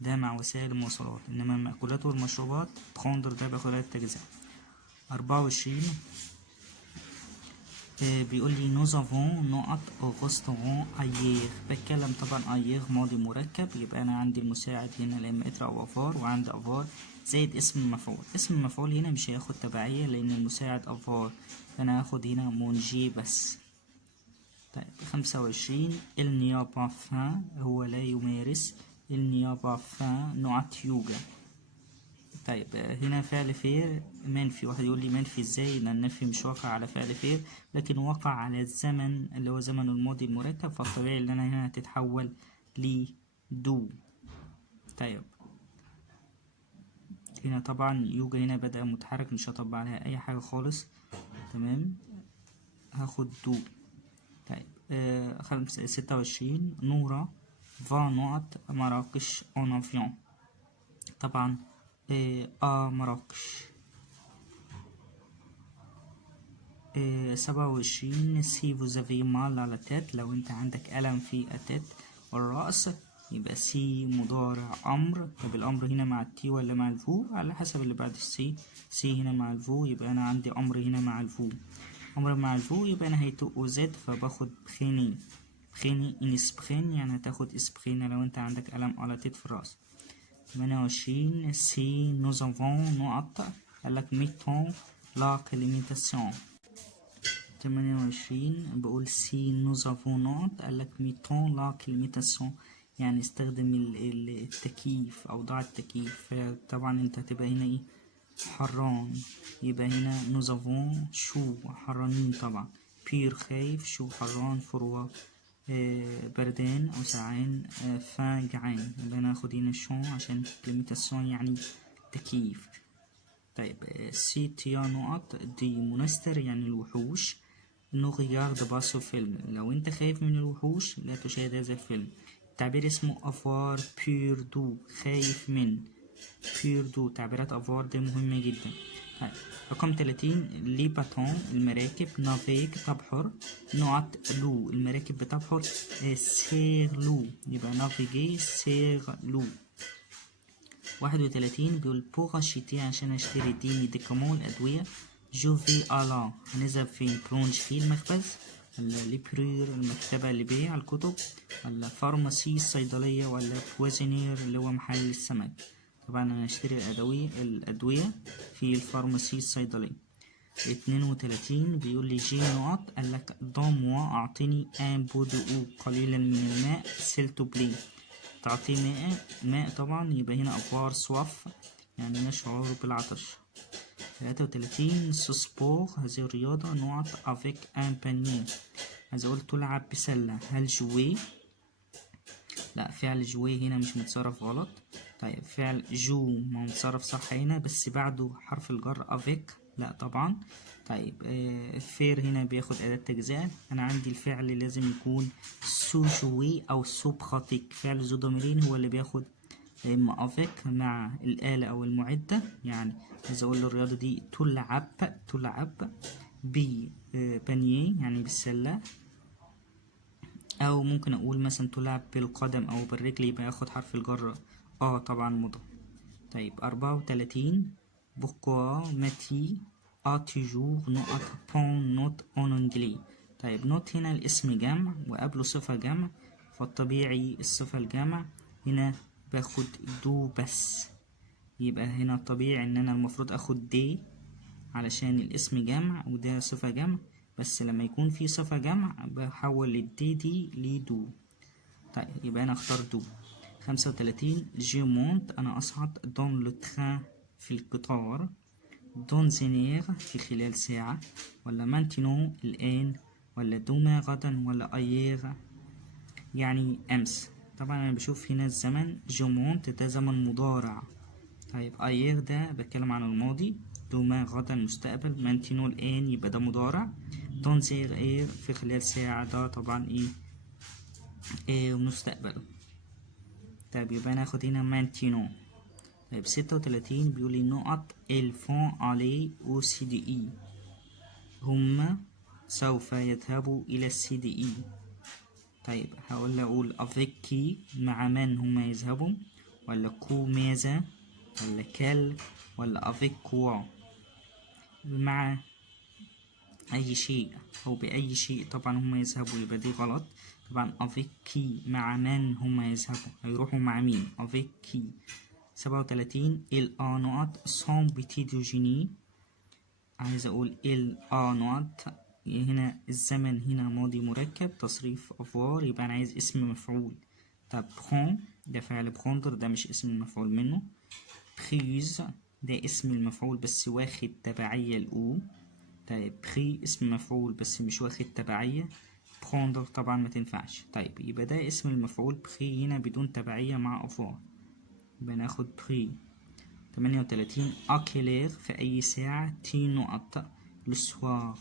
ده مع وسائل المواصلات، انما المأكولات والمشروبات بروندر ده بياخد على التجزئة. 24 بيقول لي نو زافون نقط او ريستورون ايير. بتكلم طبعا ايير ماضي مركب يبقى انا عندي المساعد هنا لا اما اتر او افار وعندي افار زائد اسم المفعول. اسم المفعول هنا مش هياخد تبعية لان المساعد افار، فانا هاخد هنا مونجي بس. طيب 25 النيابا فان هو لا يمارس. النيابا فان نقط يوجا. طيب هنا فعل فير منفي. واحد يقول لي منفي ازاي؟ لان النفي مش واقع على فعل فير لكن واقع على الزمن اللي هو زمن الماضي المركب، فالطبيعي اللي انا هنا هتتحول لدو. طيب هنا طبعا يوجا هنا بدأ متحرك مش هطبق عليها اي حاجة خالص. تمام هاخد دو. طيب 26 نورا فا نقط مراكش اون افيون. طبعا مراكش. 27 سي فوزافي مال على تيت، لو انت عندك ألم في التيت والرأس يبقى سي مضارع أمر. طب الأمر هنا مع التي ولا مع الفو؟ على حسب اللي بعد السي. سي هنا مع الفو يبقى أنا عندي أمر هنا مع الفو. أمر مع الفو يبقى أنا هيتو زد، فباخد بخيني. بخيني إن سبخين يعني هتاخد اسبخينة لو انت عندك ألم على تيت في الرأس. 28 سي نوز افون نقط، قالك ميتون لا كليميتاسيون. 28 بقول سي نوز افون نقط، قالك ميتون لا كليميتاسيون يعني استخدم التكييف أو ضع التكييف. طبعا انت هتبقى هنا ايه؟ حران. يبقى هنا نوز افون شو حرانين طبعا. بير خايف، شو حران، فروا بردان أو ساعان، فان جعان. يبقى ناخد هنا شون عشان كليميتاسيون يعني تكييف. طيب سي تيا نقط دي مونستر يعني الوحوش. نو ريغارد باسو فيلم، لو انت خايف من الوحوش لا تشاهد هذا الفيلم. التعبير اسمه افوار بير دو، خايف من. بير دو تعبيرات افوار دي مهمة جدا. طيب رقم 30 لي باتون المراكب، نافيك تبحر، نقط لو المراكب بتبحر، سير لو يبقى نافيجي سير لو. 31 بيقول بوغ اشيتي عشان اشتري دي ميديكامون الأدوية. جوفي ألا هنذهب فين؟ برونش في المخبز، ولا ليبرير المكتبة اللي بيع الكتب، ولا فارماسي الصيدلية، ولا بوازينير اللي هو محل السمك. طبعا انا هشتري الأدوية في الفارماسي الصيدلية. 32 بيقول لي جي نقط، قالك دون موا اعطيني ان بو دو قليلا من الماء سيلتو بلي. تعطيه ماء طبعا يبقى هنا أفوار سواف يعني نشعر بالعطش. 33 سوسبور هذه الرياضة نقط افيك ان بانيه، عايز اقول تلعب بسلة. هل جوي؟ لا، فعل جوي هنا مش متصرف غلط. طيب فعل جو ما متصرف صح هنا بس بعده حرف الجر افيك، لا طبعا. طيب فير هنا بياخد أداة تجزئة. أنا عندي الفعل لازم يكون سو جوي أو سو براتيك. فعل ذو ضميرين هو اللي بياخد إما افيك مع الآلة أو المعدة. يعني عايز أقول الرياضة دي تلعب بي بانيه يعني بالسلة، او ممكن اقول مثلا تلعب بالقدم او بالرجل يبقى ياخد حرف الجر طبعا مضى. طيب 34 بوركوا ماتي تيجور نقط بون نوت اون انجلي. طيب نوت هنا الاسم جمع وقبله صفة جمع، فالطبيعي الصفة الجمع هنا باخد دو بس. يبقى هنا الطبيعي ان انا المفروض اخد دي علشان الاسم جمع وده صفة جمع، بس لما يكون في صفة جمع بحول الدي دي لدو. طيب يبقى انا اختار دو. 35 جي مونت انا اصعد دون لو تران في القطار، دون زينير في خلال ساعة، ولا مانتينو الان، ولا دوما غدا، ولا ايير يعني امس. طبعا انا بشوف هنا الزمن جو مونت ده زمن مضارع. طيب ايير ده بتكلم عن الماضي، دوما غدا المستقبل، مانتينو الان يبقى ده مضارع، دونزير اير في خلال ساعة ده طبعا ايه مستقبل. طيب يبقى ناخد هنا مانتينو. طيب 36 بيقولي نقط الفون علي او سي دي اي، هما سوف يذهبوا الى السي دي اي. طيب اقول افيك كي مع من هما يذهبوا، ولا كو ماذا، ولا كال، ولا افيك كوا مع اي شيء او باي شيء. طبعا هما يذهبوا يبقى دي غلط. طبعا افيك كي مع من هما يذهبوا، هيروحوا مع مين؟ افيك كي. 37 نقط سون بيتي دو جيني، عايز اقول نقط هنا الزمن هنا ماضي مركب تصريف افوار يبقى انا عايز اسم مفعول. طب برون ده فعل بروندر ده مش اسم المفعول منه. بريز ده اسم المفعول بس واخد تبعية الأو. طيب بري اسم مفعول بس مش واخد تبعية. بروندر طبعا ما تنفعش. طيب يبقى ده اسم المفعول بري هنا بدون تبعية مع أفوار يبقى ناخد بري. 38 أكيلير في أي ساعة تي نقط للسوار.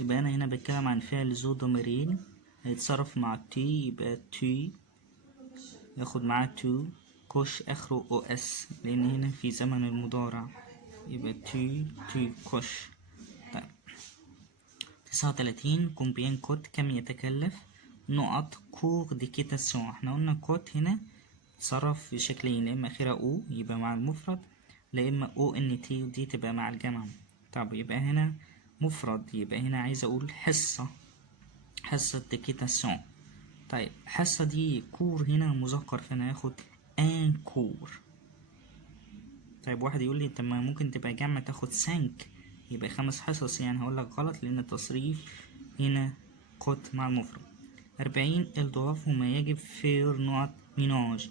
يبقى أنا هنا بتكلم عن فعل ذو ضميرين هيتصرف مع تي، يبقى تي ياخد معاه تو. كوش آخره او اس لأن هنا في زمن المضارع، يبقى تي كوش. طيب 39 كومبيان كوت كم يتكلف نقط كور ديكيتاسيون. احنا قلنا كوت هنا تصرف في شكلين، لا اما اخرها او يبقى مع المفرد، لا اما او ان تي ودي تبقى مع الجمع. طب يبقى هنا مفرد، يبقى هنا عايز اقول حصة ديكيتاسيون. طيب حصة دي كور هنا مذكر فانا هاخد ان كور. طيب واحد يقول لي طب ما ممكن تبقى جمع تاخد 5 يبقى 5 حصص، يعني هقول لك غلط لان التصريف هنا كوت مع المفرد. 40 الضعاف وما يجب فير نوت ميناج.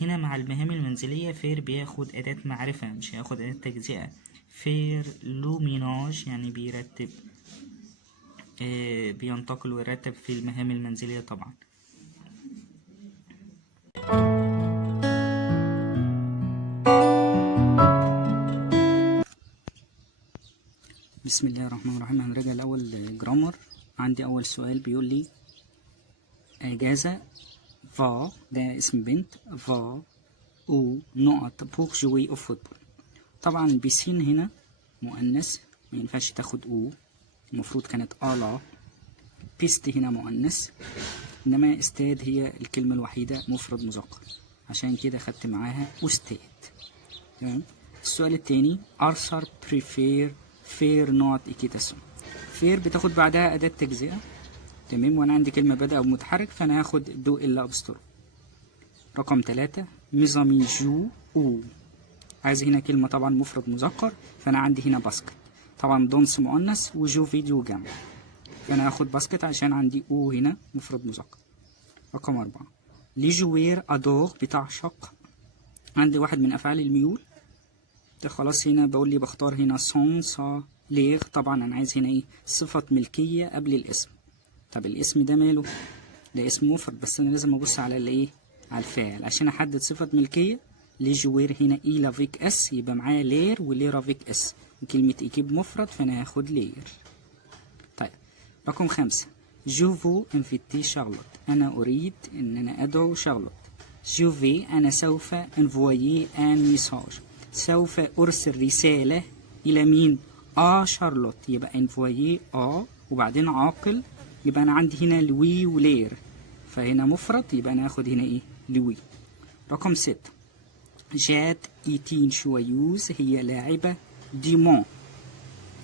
هنا مع المهام المنزلية فير بياخد أداة معرفة مش هياخد أداة تجزئة. فير لو ميناج يعني بيرتب، بينتقل ويرتب في المهام المنزلية طبعا. بسم الله الرحمن الرحيم. هنراجع الأول جرامر. عندي أول سؤال بيقول لي أجازة فا، ده اسم بنت، فا أو نقط بوغ جوي أو فوتبول. طبعا بيسين هنا مؤنث ما ينفعش تاخد أو، المفروض كانت آلا. بيست هنا مؤنث، إنما استاد هي الكلمة الوحيدة مفرد مذكر، عشان كده خدت معاها أستاذ. تمام. السؤال التاني أرثر بريفير فير نوت إيكيتاسيون. فير بتاخد بعدها أداة تجزئة، تمام، وأنا عندي كلمة بدأ أو متحرك فأنا هاخد دو إلا أبستر. رقم 3 ميزامي جو أو، عايز هنا كلمة طبعا مفرد مذكر فأنا عندي هنا باسكت، طبعا دونس مؤنث وجو فيديو جمع فأنا هاخد باسكت عشان عندي أو هنا مفرد مذكر. رقم 4 لي جوير أدور بتعشق، عندي واحد من أفعال الميول ده خلاص. هنا بقول لي بختار هنا سون سا ليغ، طبعا أنا عايز هنا إيه صفة ملكية قبل الاسم. طب الاسم ده ماله؟ ده اسم مفرد بس أنا لازم أبص على الإيه، على الفاعل عشان أحدد صفة ملكية. لي جوير هنا إي لافيك اس يبقى معايا لير ولير افيك اس، وكلمة إيكيب مفرد فأنا هاخد لير. طيب رقم 5 جوفو انفيتي شارلوت، أنا أريد إن أنا أدعو شارلوت. جوفي أنا سوف انفويي ان ميساج، سوف أرسل رسالة إلى مين؟ شارلوت، يبقى انفويي وبعدين عاقل، يبقى أنا عندي هنا لوي ولير فهنا مفرد يبقى أنا هاخد هنا إيه لوي. رقم 6 جات إيتين شويوز هي لاعبة ديمون.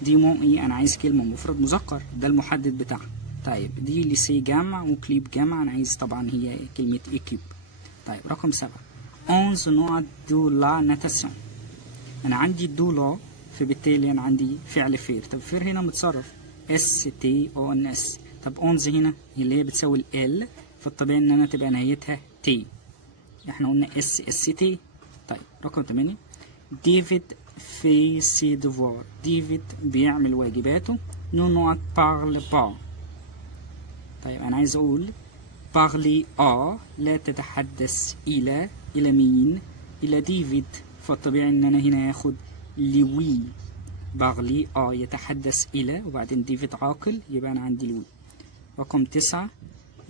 ديمون إيه؟ أنا عايز كلمة مفرد مذكر ده المحدد بتاعها. طيب دي ليسي جمع وكليب جمع، أنا عايز طبعا هي كلمة إيكيب. طيب رقم 7 11 نوع دو لا ناتاسيون، أنا عندي دولا فبالتالي أنا عندي فعل فير. طب فير هنا متصرف اس تي او ان اس. طب 11 هنا اللي هي بتساوي ال فالطبيعي إن أنا تبقى نهايتها تي، احنا قلنا اس اس تي. طيب رقم 8 ديفيد في سي دوفوار، ديفيد بيعمل واجباته. نو نوت بارل با، طيب أنا عايز أقول بارلي لا تتحدث إلى مين؟ إلى ديفيد، فالطبيعي إن أنا هنا هاخد لوي. بارلي يتحدث إلى وبعدين ديفيد عاقل يبقى أنا عندي لوي. رقم 9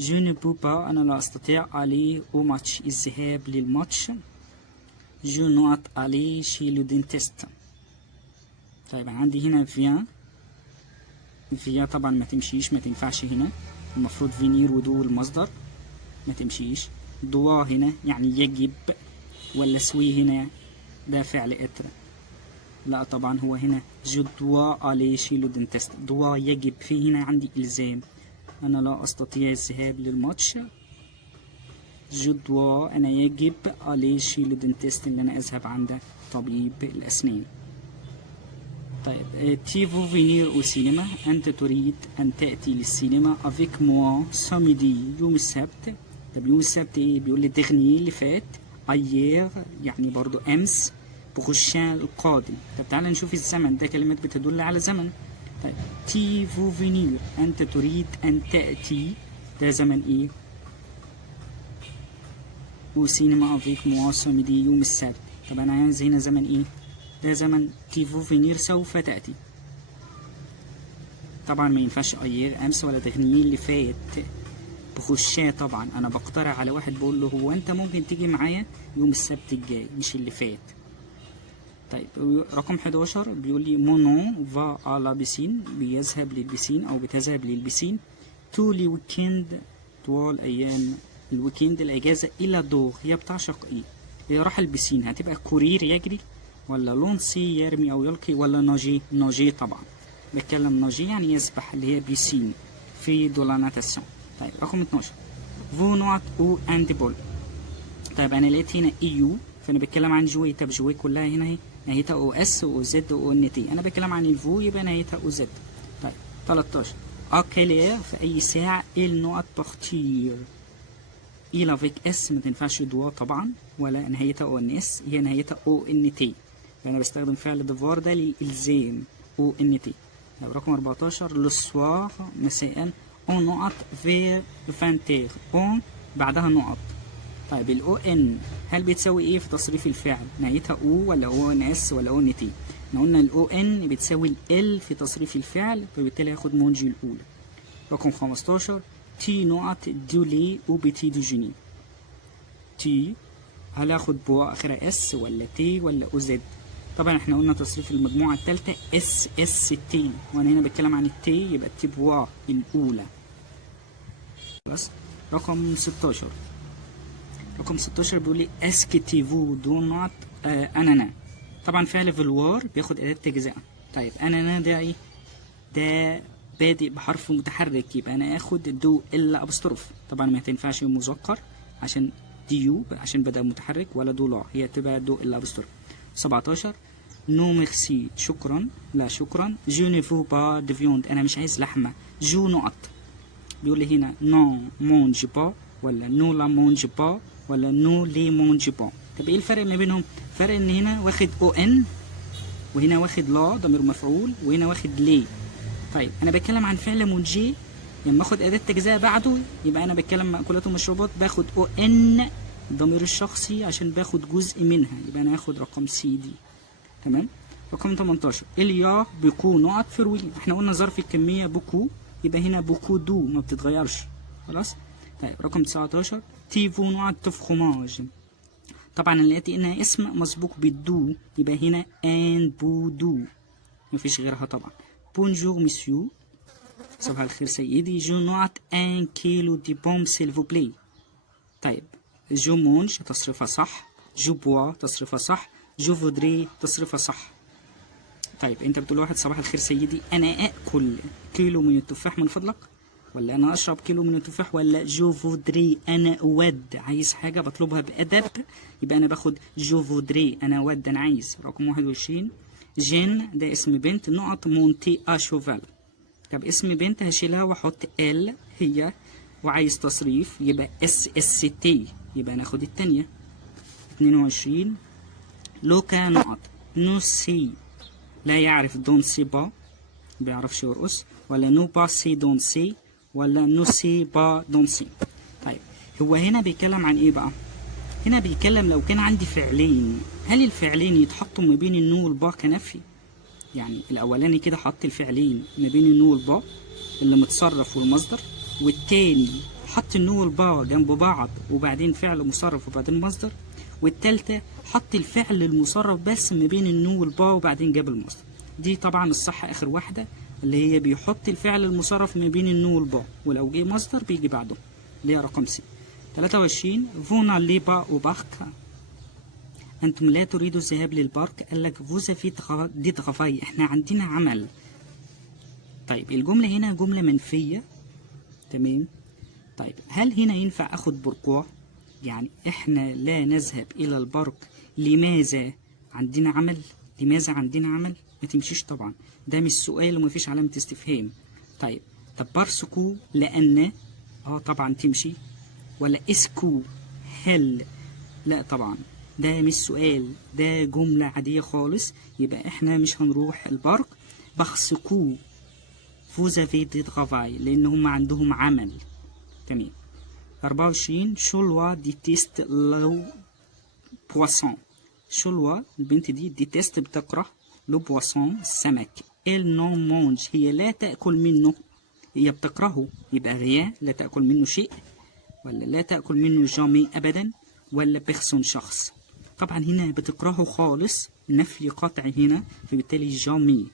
جو ne peux pas، أنا لا أستطيع aller au match، الذهاب للماتش. جو نوت aller chez le dentiste. طيب عندي هنا فيا طبعا ما تمشيش، ما تنفعش هنا، المفروض فينير ودو المصدر ما تمشيش. دوا هنا يعني يجب، ولا سوي هنا ده فعل اتر، لا طبعا هو هنا جو دوا aller chez le dentiste، دوا يجب، في هنا عندي إلزام، أنا لا أستطيع الذهاب للماتش. جو دوا أنا يجب aller chez le dentiste إن أنا أذهب عند طبيب الأسنان. طيب تيفو فينير أو سينما، أنت تريد أن تأتي للسينما افيك موا ساميدي يوم السبت. طب يوم السبت إيه؟ بيقول لي دغني اللي فات، أيير يعني برضو أمس، بروشان القادم. طب تعالى نشوف الزمن، ده كلمات بتدل على زمن. طيب تيفو فينير أنت تريد أن تأتي، ده زمن إيه؟ وسينما افيك موا ساميدي يوم السبت. طب أنا عايز هنا زمن إيه؟ ده زمن تيفو فينير سوف تأتي. طبعا ما ينفعش ايير امس ولا تغنيه اللي فات. بخشاه طبعا انا بقترح على واحد بقول له هو انت ممكن تيجي معايا يوم السبت الجاي مش اللي فات. طيب رقم 11 بيقول لي مونون فا à la piscine، بيذهب للبسين او بتذهب للبسين. تو لي ويكند، طوال ايام الويكند الاجازه. الى دور، هي بتعشق ايه؟ هي راح البسين هتبقى كورير يجري، ولا لونسي يرمي او يلقي، ولا ناجي؟ ناجي طبعا، بتكلم ناجي يعني يسبح اللي هي بيسين في دو لا ناتاسيون. طيب رقم 12 فو نوت او اند بول. طيب انا لقيت هنا ايو فانا بتكلم عن جوي. طب جوي كلها هنا اهي نهايتها او اس او زد او ان تي، انا بتكلم عن الفو يبقى نهايتها او زد. طيب 13 اكلير، في اي ساعه. ال نوت بارتير، إل افيك اس ما تنفعش دوا طبعا، ولا نهايتها او ان اس، هي نهايتها او ان تي، فانا بستخدم فعل ديفوار ده للالزام او ان تي. طيب رقم 14 لو سوار، مساء. اون نقط فير فانتير، اون بعدها نقط. طيب الاو ان هل بتساوي ايه في تصريف الفعل؟ نهايتها او ولا او ان اس ولا او ان تي؟ احنا قلنا الاو ان بتساوي ال في تصريف الفعل، فبالتالي هاخد مونجي الاولى. رقم 15 تي نقط دولي او بتي ديجيني. تي هل هاخد بوا اخرها اس ولا تي ولا او زد؟ طبعا احنا قلنا تصريف المجموعه الثالثه اس اس تي، وانا هنا بتكلم عن التي يبقى التي بوا الاولى. خلاص. رقم 16 بيقول لي اسكتيفو دو نوت انانا. طبعا فعل فلوار بياخد اداه تجزئه. طيب انانا ده ايه؟ ده بادئ بحرف متحرك، يبقى انا اخد دو الا ابستروف. طبعا ما تنفعش مذكر عشان ديو عشان بدا متحرك، ولا دو لا، هي تبقى دو الا ابستروف. 17 نو ميرسي، شكرا لا شكرا. جو ني فو با دو فيوند، انا مش عايز لحمه. جو نقط، بيقول لي هنا نو مونج با، ولا نو لا مونج با، ولا نو لي مونج با. طب ايه الفرق ما بينهم؟ فرق ان هنا واخد او ان، وهنا واخد لا ضمير مفعول، وهنا واخد لي. طيب انا بتكلم عن فعل مونجي، لما اخد اداه تجزئه بعده يبقى انا بتكلم مأكولات ومشروبات، باخد او ان ضمير الشخصي عشان باخد جزء منها، يبقى انا هاخد رقم سي دي. تمام. رقم 18 اليا بكو نقط فروي، احنا قلنا ظرف الكميه بكو، يبقى هنا بكو دو ما بتتغيرش. خلاص. طيب رقم 19 تيفو نوع تفخماج. طبعا انا لقيت انها اسم مسبوق بالدو، يبقى هنا ان بو دو، مفيش غيرها طبعا. بونجور مسيو، صباح الخير سيدي. جو نوعت ان كيلو دي بوم سيلفو بلاي. طيب جو مونج تصريفها صح، جو بوا تصريفها صح، جو فودري تصريفها صح. طيب انت بتقول لواحد صباح الخير سيدي، انا اكل كيلو من التفاح من فضلك، ولا انا اشرب كيلو من التفاح، ولا جو فودري انا اود، عايز حاجه بطلبها بادب، يبقى انا باخد جو فودري انا اود انا عايز. رقم 21 جين ده اسم بنت نقط مونتي اشوفال. طب اسم بنت هشيلها واحط ال هي، وعايز تصريف يبقى اس اس تي، يبقى ناخد الثانيه. 22 لوكا نقط نو سي، لا يعرف دون سي با، بيعرفش يرقص، ولا نو با سي دون سي، ولا نو سي با دون سي. طيب هو هنا بيتكلم عن ايه بقى؟ هنا بيتكلم لو كان عندي فعلين، هل الفعلين يتحطوا ما بين النو والبا كنفي؟ يعني الاولاني كده حط الفعلين ما بين النو والبا اللي متصرف والمصدر، والتاني حط النو والبا جنب بعض وبعدين فعل مصرف وبعدين مصدر، والتالتة حط الفعل المصرف بس ما بين النو والبا وبعدين جاب المصدر. دي طبعا الصح اخر واحدة، اللي هي بيحط الفعل المصرف ما بين النو والبا، ولو جه مصدر بيجي بعده، اللي هي رقم سي. 23 فونا ليبا او بارك، انتم لا تريدوا الذهاب للبارك. قال لك فوزا في دي تغفاي، احنا عندنا عمل. طيب الجملة هنا جملة منفية، تمام. طيب هل هنا ينفع اخد بركوا؟ يعني احنا لا نذهب الى البارك لماذا عندنا عمل؟ لماذا عندنا عمل؟ ما تمشيش طبعا، ده مش سؤال ومفيش علامة استفهام. طيب بارسكو لان، طبعا تمشي. ولا اسكو هل، لا طبعا ده مش سؤال، ده جملة عادية خالص، يبقى احنا مش هنروح البارك. بارسكو فوزافي دي ترافاي، لان هم عندهم عمل. تمام. 24 شولوا دي تيست لو بواسون. شولوا البنت دي تيست بتكره لو بواسون السمك. elle non mange، هي لا تأكل منه، هي بتكرهه، يبقى غيا لا تأكل منه شيء، ولا لا تأكل منه جامي أبدا، ولا بيرسون شخص. طبعا هنا بتكرهه خالص، نفي قطعي هنا، فبالتالي جامي.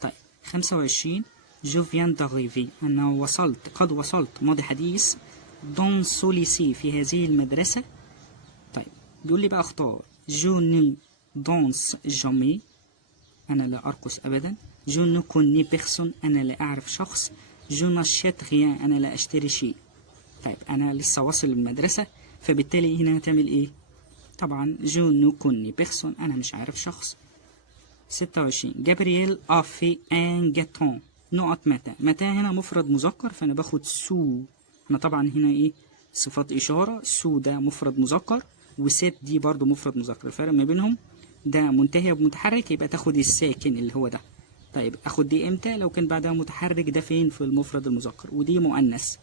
طيب 25 جو فيان d'arriver، أنا وصلت، قد وصلت، ماضي حديث، دون سوليسي، في هذه المدرسة. طيب بيقول لي بقى اختار، جو ني دونس جامي، أنا لا أرقص أبدا، جو نو كوني بيرسون، أنا لا أعرف شخص، جو ناشيت غيان، أنا لا أشتري شيء. طيب أنا لسه واصل المدرسة، فبالتالي هنا هتعمل إيه؟ طبعا جو نو كوني بيرسون، أنا مش عارف شخص. 26 جابرييل أفي أن جاتون، نقط متى، متى هنا مفرد مذكر، فأنا باخد سو، أنا طبعا هنا إيه؟ صفات إشارة، سو ده مفرد مذكر، وسات دي برضو مفرد مذكر، الفرق ما بينهم ده منتهي بمتحرك، يبقى تاخد الساكن اللي هو ده. طيب اخد دي امتى؟ لو كان بعدها متحرك، ده فين؟ في المفرد المذكر، ودي مؤنث.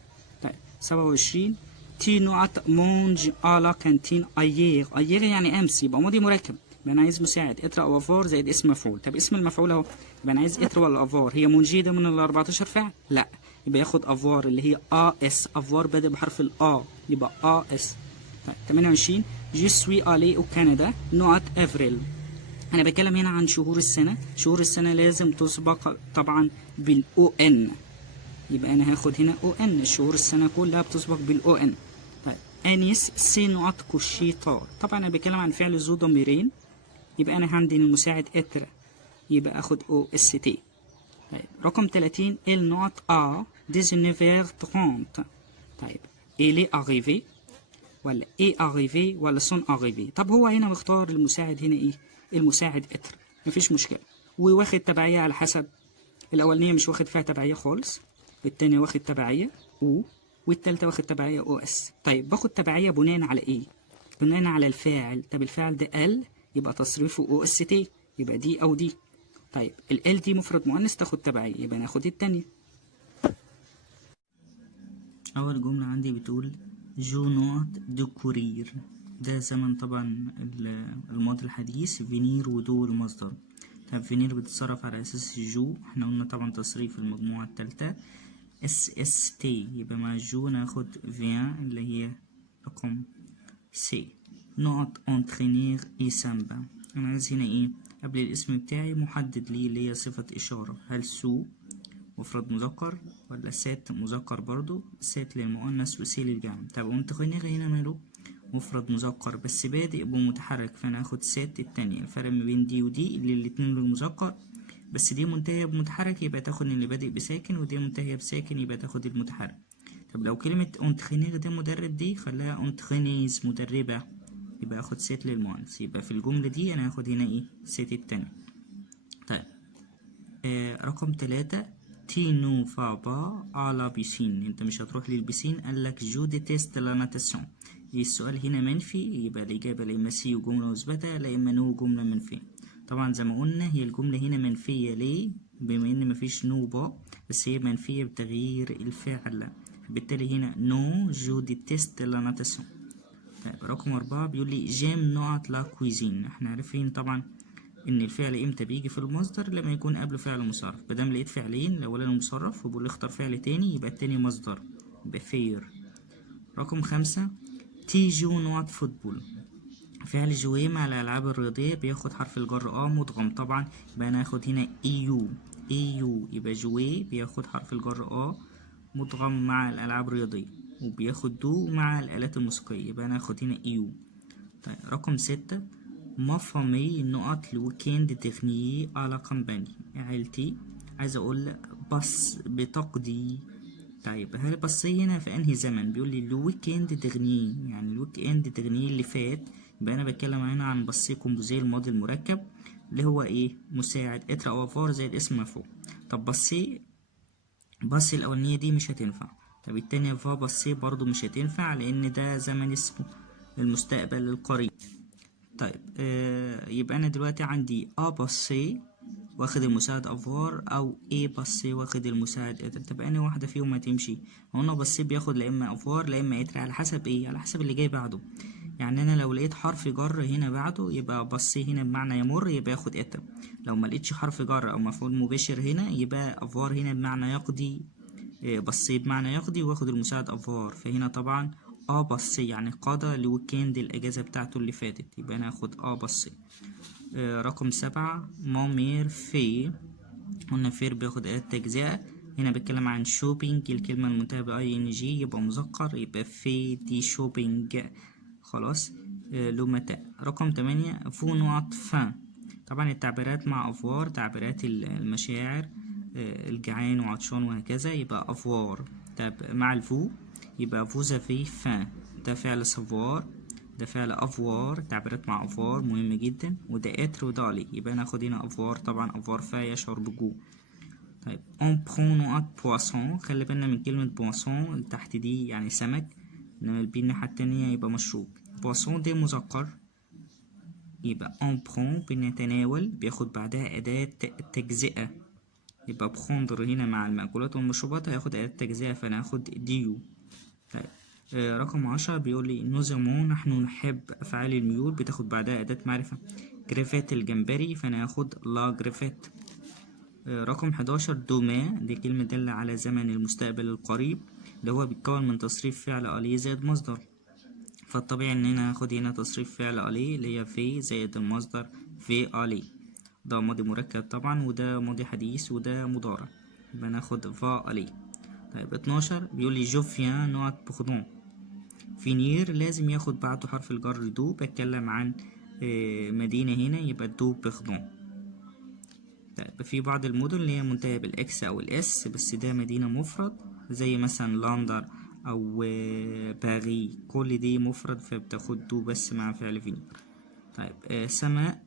طيب 27 تي نقط مونج الا كانتين ايير، ايير يعني امس، يبقى ماضي مركب، يبقى انا عايز مساعد، اتر او افار زائد اسم مفعول. طب اسم المفعول اهو، يبقى انا عايز اتر ولا افار؟ هي مونجي ده من ال 14 فعل؟ لا، يبقى ياخد افار اللي هي اس، افار بادئ بحرف الا، يبقى اس. طيب 28 جو سوي الي او كندا نقط افريل، انا بتكلم هنا عن شهور السنه، شهور السنه لازم تسبق طبعا بالاو ان، يبقى انا هاخد هنا او ان، شهور السنه كلها بتسبق بالاو ان. طيب انيس سي نقط كوشيطار، طبعا انا بتكلم عن فعل ذو ضميرين، يبقى انا عندي المساعد اتر، يبقى اخد او اس تي. طيب رقم 30 ال نقط ا 19h30، طيب الي اريفي ولا ايه اريفي ولا سون اريفي؟ طب هو هنا مختار المساعد هنا ايه؟ المساعد اتر، مفيش مشكله، وواخد تبعيه على حسب، الاولانيه مش واخد فيها تبعيه خالص، التانية واخد تبعيه او، والتالتة واخد تبعيه او اس. طيب باخد تبعيه بناء على ايه؟ بناء على الفاعل. طب الفاعل ده ال، يبقى تصريفه او اس تي، يبقى دي او دي. طيب ال دي مفرد مؤنث تاخد تبعيه، يبقى ناخد التانية. اول جمله عندي بتقول جو نوت دو كورير، ده زمن طبعا الماضي الحديث، فينير ودو المصدر. طب فينير بتتصرف على اساس جو، احنا قلنا طبعا تصريف المجموعة التالتة اس اس تي، يبقى مع جو ناخد فيان اللي هي رقم سي. نقط انترينير اي سامبا، انا عايز هنا ايه؟ قبل الاسم بتاعي محدد ليه اللي هي صفة اشارة، هل سو مفرد مذكر ولا سات مذكر؟ برضو سات للمؤنث وسي للجمع. طب انترينير هنا ماله؟ مفرد مذكر بس بادئ بمتحرك، فانا هاخد سات التانية. الفرق ما بين دي ودي اللي الاتنين بالمذكر، بس دي منتهية بمتحرك يبقى تاخد اللي بادئ بساكن، ودي منتهية بساكن يبقى تاخد المتحرك. طب لو كلمة انترينير ده مدرب، دي خلاها انترينيز مدربة، يبقى اخد سات للمؤنث، يبقى في الجملة دي انا هاخد هنا ايه؟ سات التانية. طيب رقم 3 تي نو فا با على بيسين، انت مش هتروح للبسين، قالك جو ديتيست لا ناتاسيون. السؤال هنا منفي، يبقى الإجابة لا إما سي وجملة مثبتة، لا إما نو جملة منفية. طبعا زي ما قلنا هي الجملة هنا منفية ليه؟ بما إن مفيش نو با، بس هي منفية بتغيير الفعل، بالتالي هنا نو جو ديتيست لا ناتاسيون. طيب رقم 4 بيقول لي جيم نقط لا كويزين، احنا عارفين طبعا ان الفعل امتى بيجي في المصدر؟ لما يكون قبله فعل مصرف. مادام لقيت فعلين، الاولاني مصرف وبقول لي اختار فعل تاني، يبقى التاني مصدر، يبقى فير. رقم 5 تي جو نوت فوتبول، فعل جوي مع الالعاب الرياضيه بياخد حرف الجر مدغم طبعا، يبقى انا هاخد هنا ايو، ايو يبقى جوي بياخد حرف الجر مدغم مع الالعاب الرياضيه، وبياخد دو مع الالات الموسيقيه، يبقى انا هاخد هنا ايو. طيب رقم 6 ما فامي نقط الويكند ديرنيي على كامباني، عيلتي عايز اقول بس بتقضي. طيب هل بصي هنا في انهي زمن؟ بيقول لي الويكند ديرنيي، يعني الويكند ديرنيي اللي فات، يبقى انا بتكلم هنا عن بصي كومبوزيه الماضي المركب اللي هو ايه؟ مساعد اتر او افار زائد اسم مفعول. طب بصي الاولانيه دي مش هتنفع، طب التانية فا بصي برضو مش هتنفع، لان ده زمن اسمه المستقبل القريب. طيب يبقى انا دلوقتي عندي بصي واخد المساعد افوار، او بصي واخد المساعد اتر. طب انهي واحده فيهم هتمشي؟ هنا بصي بياخد لا اما افوار لا اما اتر، على حسب ايه؟ على حسب اللي جاي بعده. يعني انا لو لقيت حرف جر هنا بعده يبقى بصي هنا بمعنى يمر، يبقى ياخد اتر. لو ما لقيتش حرف جر او مفعول مباشر هنا يبقى افوار هنا بمعنى يقضي. بصي بمعنى يقضي واخد المساعد افوار، فهنا طبعا بصي يعني قضى الويكند الاجازة بتاعته اللي فاتت، يبقى انا هاخد بصي. رقم 7 مامير في، قلنا فير بياخد أداة تجزئة. هنا بتكلم عن شوبينج، الكلمة المنتهية بأي إن جي يبقى مذكر، يبقى في دي شوبينج. خلاص. لومتاء. رقم 8 فو نقط فان. طبعا التعبيرات مع أفوار، تعبيرات المشاعر، الجعان وعطشان وهكذا يبقى أفوار. طب مع الفو يبقى فوزافي فان، ده فعل سافوار، ده فعل افوار. تعبيرات مع افوار مهم جدا، وده اتر وده عليه، يبقى ناخد هنا افوار. طبعا افوار فا يشعر بجوع. طيب اون برون نقط بواسون، خلي بالنا من كلمة بواسون اللي تحت دي يعني سمك، انما البي الناحية التانية يبقى مشروب. بواسون دي مذكر، يبقى اون برون بنتناول، بياخد بعدها أداة تجزئة، يبقى بخندر هنا مع المأكولات والمشروبات هياخد أداة تجزئة، فأنا هاخد ديو. طيب رقم 10 بيقول لي نوزمون، نحن نحب أفعال الميول، بتاخد بعدها أداة معرفة. جريفيت الجمبري، فأنا هاخد لا جريفيت. رقم 11 دوما، دي كلمة دالة على زمن المستقبل القريب، اللي هو بيتكون من تصريف فعل أليه زائد مصدر، فالطبيعي إن أنا هاخد هنا تصريف فعل أليه اللي هي في زائد المصدر في أليه. ده ماضي مركب طبعا، وده ماضي حديث، وده مضارع، يبقى ناخد فا أليه. طيب 12 بيقول لي جو فيان نوت بوخدون. فينير لازم ياخد بعده حرف الجر دو، بتكلم عن مدينة هنا يبقى دو بوخدون. طيب في بعض المدن اللي هي منتهية بالاكس او الاس بس ده مدينة مفرد، زي مثلا لندر او باري، كل دي مفرد فبتاخد دو بس مع فعل فينير. طيب سماء.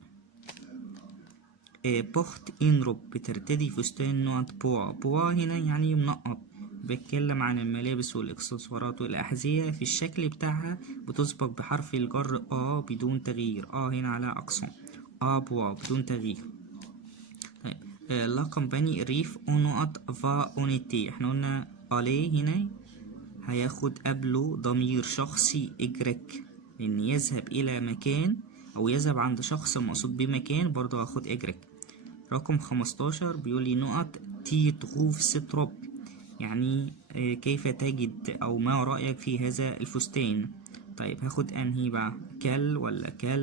بوخت ان روب، بترتدي فستان نوت بوا. بوا هنا يعني منقط، بتكلم عن الملابس والاكسسوارات والاحذية، في الشكل بتاعها بتسبق بحرف الجر بدون تغيير، هنا على اقصى بوا بدون تغيير. طيب لا كومباني ريف اون نقط فا اونيتي، احنا قلنا الي هنا هياخد قبله ضمير شخصي اجريك، لان يذهب الى مكان او يذهب عند شخص مقصود بمكان برضه هاخد اجريك. رقم 15 بيقول لي نقط تي تغوف ستروب، يعني كيف تجد او ما رأيك في هذا الفستان. طيب هاخد انهي بقى، كال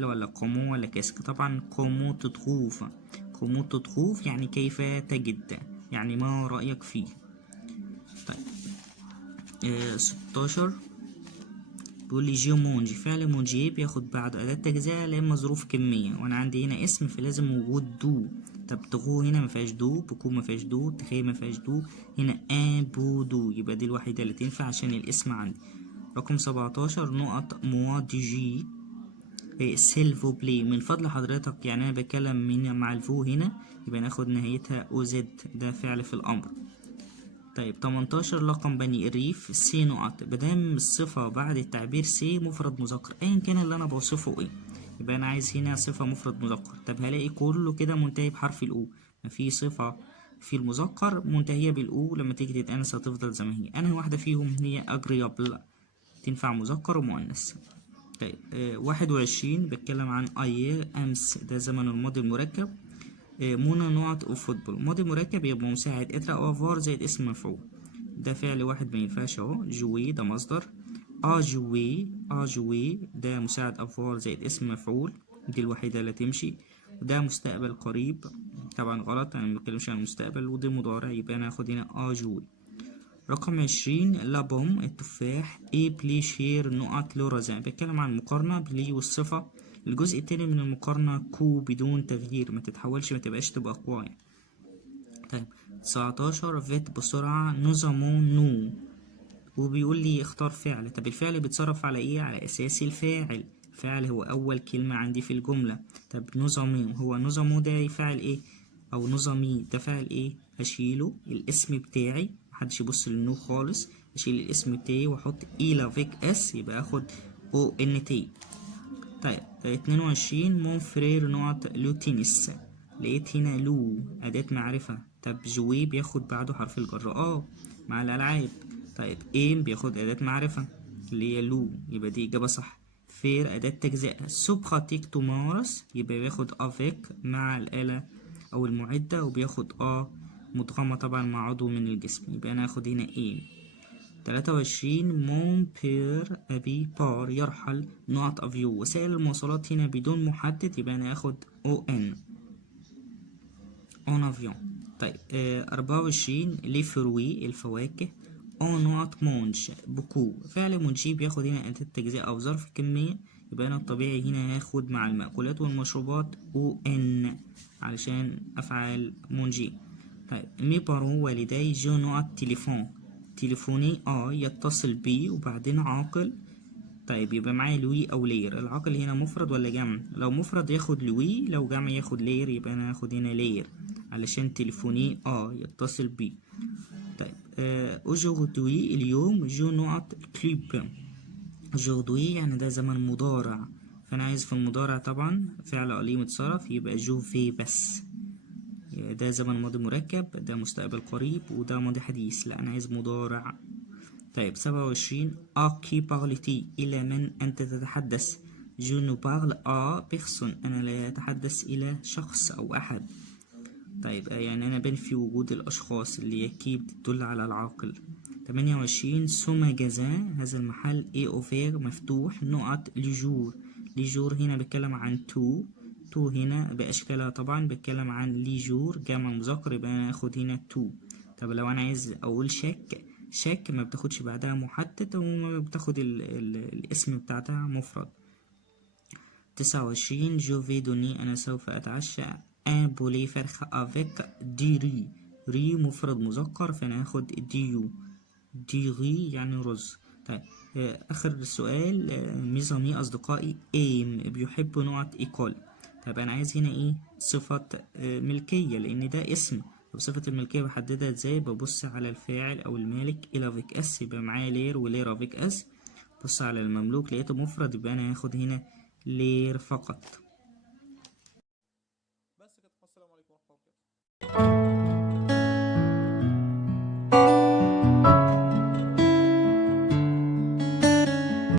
ولا قومو ولا كاسك؟ طبعا قومو تتغوف، قومو تتغوف يعني كيف تجد، يعني ما رأيك فيه. طيب 16 بيقول لي جيومونجي، فعل مونجي بياخد بعد أداة تجزئة لما ظروف كمية، وأنا عندي هنا اسم فلازم وجود دو. طب تغو هنا مفيهاش دو، بكو مفيهاش دو، تخي مفيهاش دو، هنا بو دو، يبقى دي الوحيدة اللي تنفع عشان الاسم عندي. رقم 17 نقط موادجي سيلفو بلي، من فضل حضرتك، يعني أنا بتكلم من مع الفو هنا يبقى ناخد نهايتها أوزد، ده فعل في الأمر. طيب 18 لقب بني الريف سي نقط، بدام الصفة بعد التعبير سي مفرد مذكر ايا كان اللي انا بوصفه ايه، يبقى انا عايز هنا صفة مفرد مذكر. طب هلاقي كله كده منتهي بحرف الاو، مفي صفة في المذكر منتهية بالاو لما تيجي تتأنس هتفضل زي ما هي. انهي واحدة فيهم هي اجريابل، تنفع مذكر ومؤنث. طيب 21 بتكلم عن اي امس، ده زمن الماضي المركب. منى نقط او فوتبول، ماضي مركب يبقى مساعد اترا او فار زائد اسم مفعول، ده فعل واحد مينفعش اهو. جوي ده مصدر، جوي ده مساعد افوار زائد اسم مفعول، دي الوحيدة اللي تمشي. وده مستقبل قريب، طبعا غلط انا مبتكلمش عن المستقبل، ودي مضارع يبقى انا هاخد هنا جوي. رقم 20 لابوم التفاح، بلي شير نقط لورازان، بتكلم عن مقارنة بلي والصفة. الجزء التاني من المقارنة كو بدون تغيير، ما تتحولش ما تبقاش تبقى قوة يعني. طيب 19 فيت بسرعة نوزامون نو، وبيقول لي اختار فعل. طب الفعل بيتصرف على ايه؟ على اساس الفاعل، فعل هو اول كلمة عندي في الجملة. طب نظامي، هو نظامه ده يفعل ايه؟ او نظامي ده فعل ايه؟ هشيله الاسم بتاعي، محدش يبص للنو خالص، اشيل الاسم بتاعي واحط ايلا فيك اس، يبقى اخد او ان تي. طيب 22 مون فرير نقط لو تنس، لقيت هنا لو أداة معرفة. طب جوي بياخد بعده حرف الجر مع الألعاب. طيب ايم بياخد أداة معرفة اللي هي لو، يبقى دي إجابة صح. فير أداة تجزئة. سو براتيك تمارس يبقى بياخد افيك مع الآلة أو المعدة، وبياخد مدغمة طبعا مع عضو من الجسم، يبقى أنا هاخد هنا ايه. 23 مون بير أبي بار يرحل نقط أفيو. وسائل المواصلات هنا بدون محدد، يبقى أنا هاخد او ان اون افيون. طيب 24 لي فروي الفواكه اون نقط مونج بوكو. فعل مونجي بياخد هنا أداة تجزئة أو ظرف كمية، يبقى أنا الطبيعي هنا هاخد مع المأكولات والمشروبات او ان علشان أفعال مونجي. طيب مي بارون والدي جو نقط تليفون تليفوني يتصل بي وبعدين عاقل. طيب يبقى معايا لوي او لير. العاقل هنا مفرد ولا جمع؟ لو مفرد ياخد لوي، لو جمع ياخد لير، يبقى انا هاخد هنا لير علشان تليفوني يتصل بي. طيب اوجوردوي اليوم جو نقط كليب. اوجوردوي يعني ده زمن مضارع، فانا عايز في المضارع طبعا فعل قليل متصرف، يبقى جو في بس. ده زمن ماضي مركب، ده مستقبل قريب، وده ماضي حديث، لا انا عايز مضارع. طيب 27 كي بارلتي إلى من أنت تتحدث. جو نو بارل بيرسون أنا لا أتحدث إلى شخص أو أحد. طيب يعني أنا بنفي وجود الأشخاص اللي يكي بتدل على العاقل. 28 سو ماجازان هذا المحل أوفير مفتوح نقط لجور. لجور هنا بيتكلم عن تو هنا بأشكالها طبعا بيتكلم عن ليجور جمع مذكر، يبقى أنا هاخد هنا تو. طب لو أنا عايز أقول شك ما بتاخدش بعدها محدد وما بتاخد الاسم بتاعتها مفرد. 29 جو في دوني أنا سوف أتعشى ان بولي فرخة افيك دي ري مفرد مذكر، فأنا هاخد ديو دي ري يعني رز. طيب آخر سؤال ميزامي أصدقائي ايم بيحب نقط ايكول. طيب أنا عايز هنا ايه صفة ملكية لأن ده اسم. طب صفة الملكية بحددها ازاي؟ ببص على الفاعل أو المالك إلى فيك اس، يبقى معايا لير ولير افيك اس. بص على المملوك لقيته مفرد، يبقى أنا هاخد هنا لير فقط.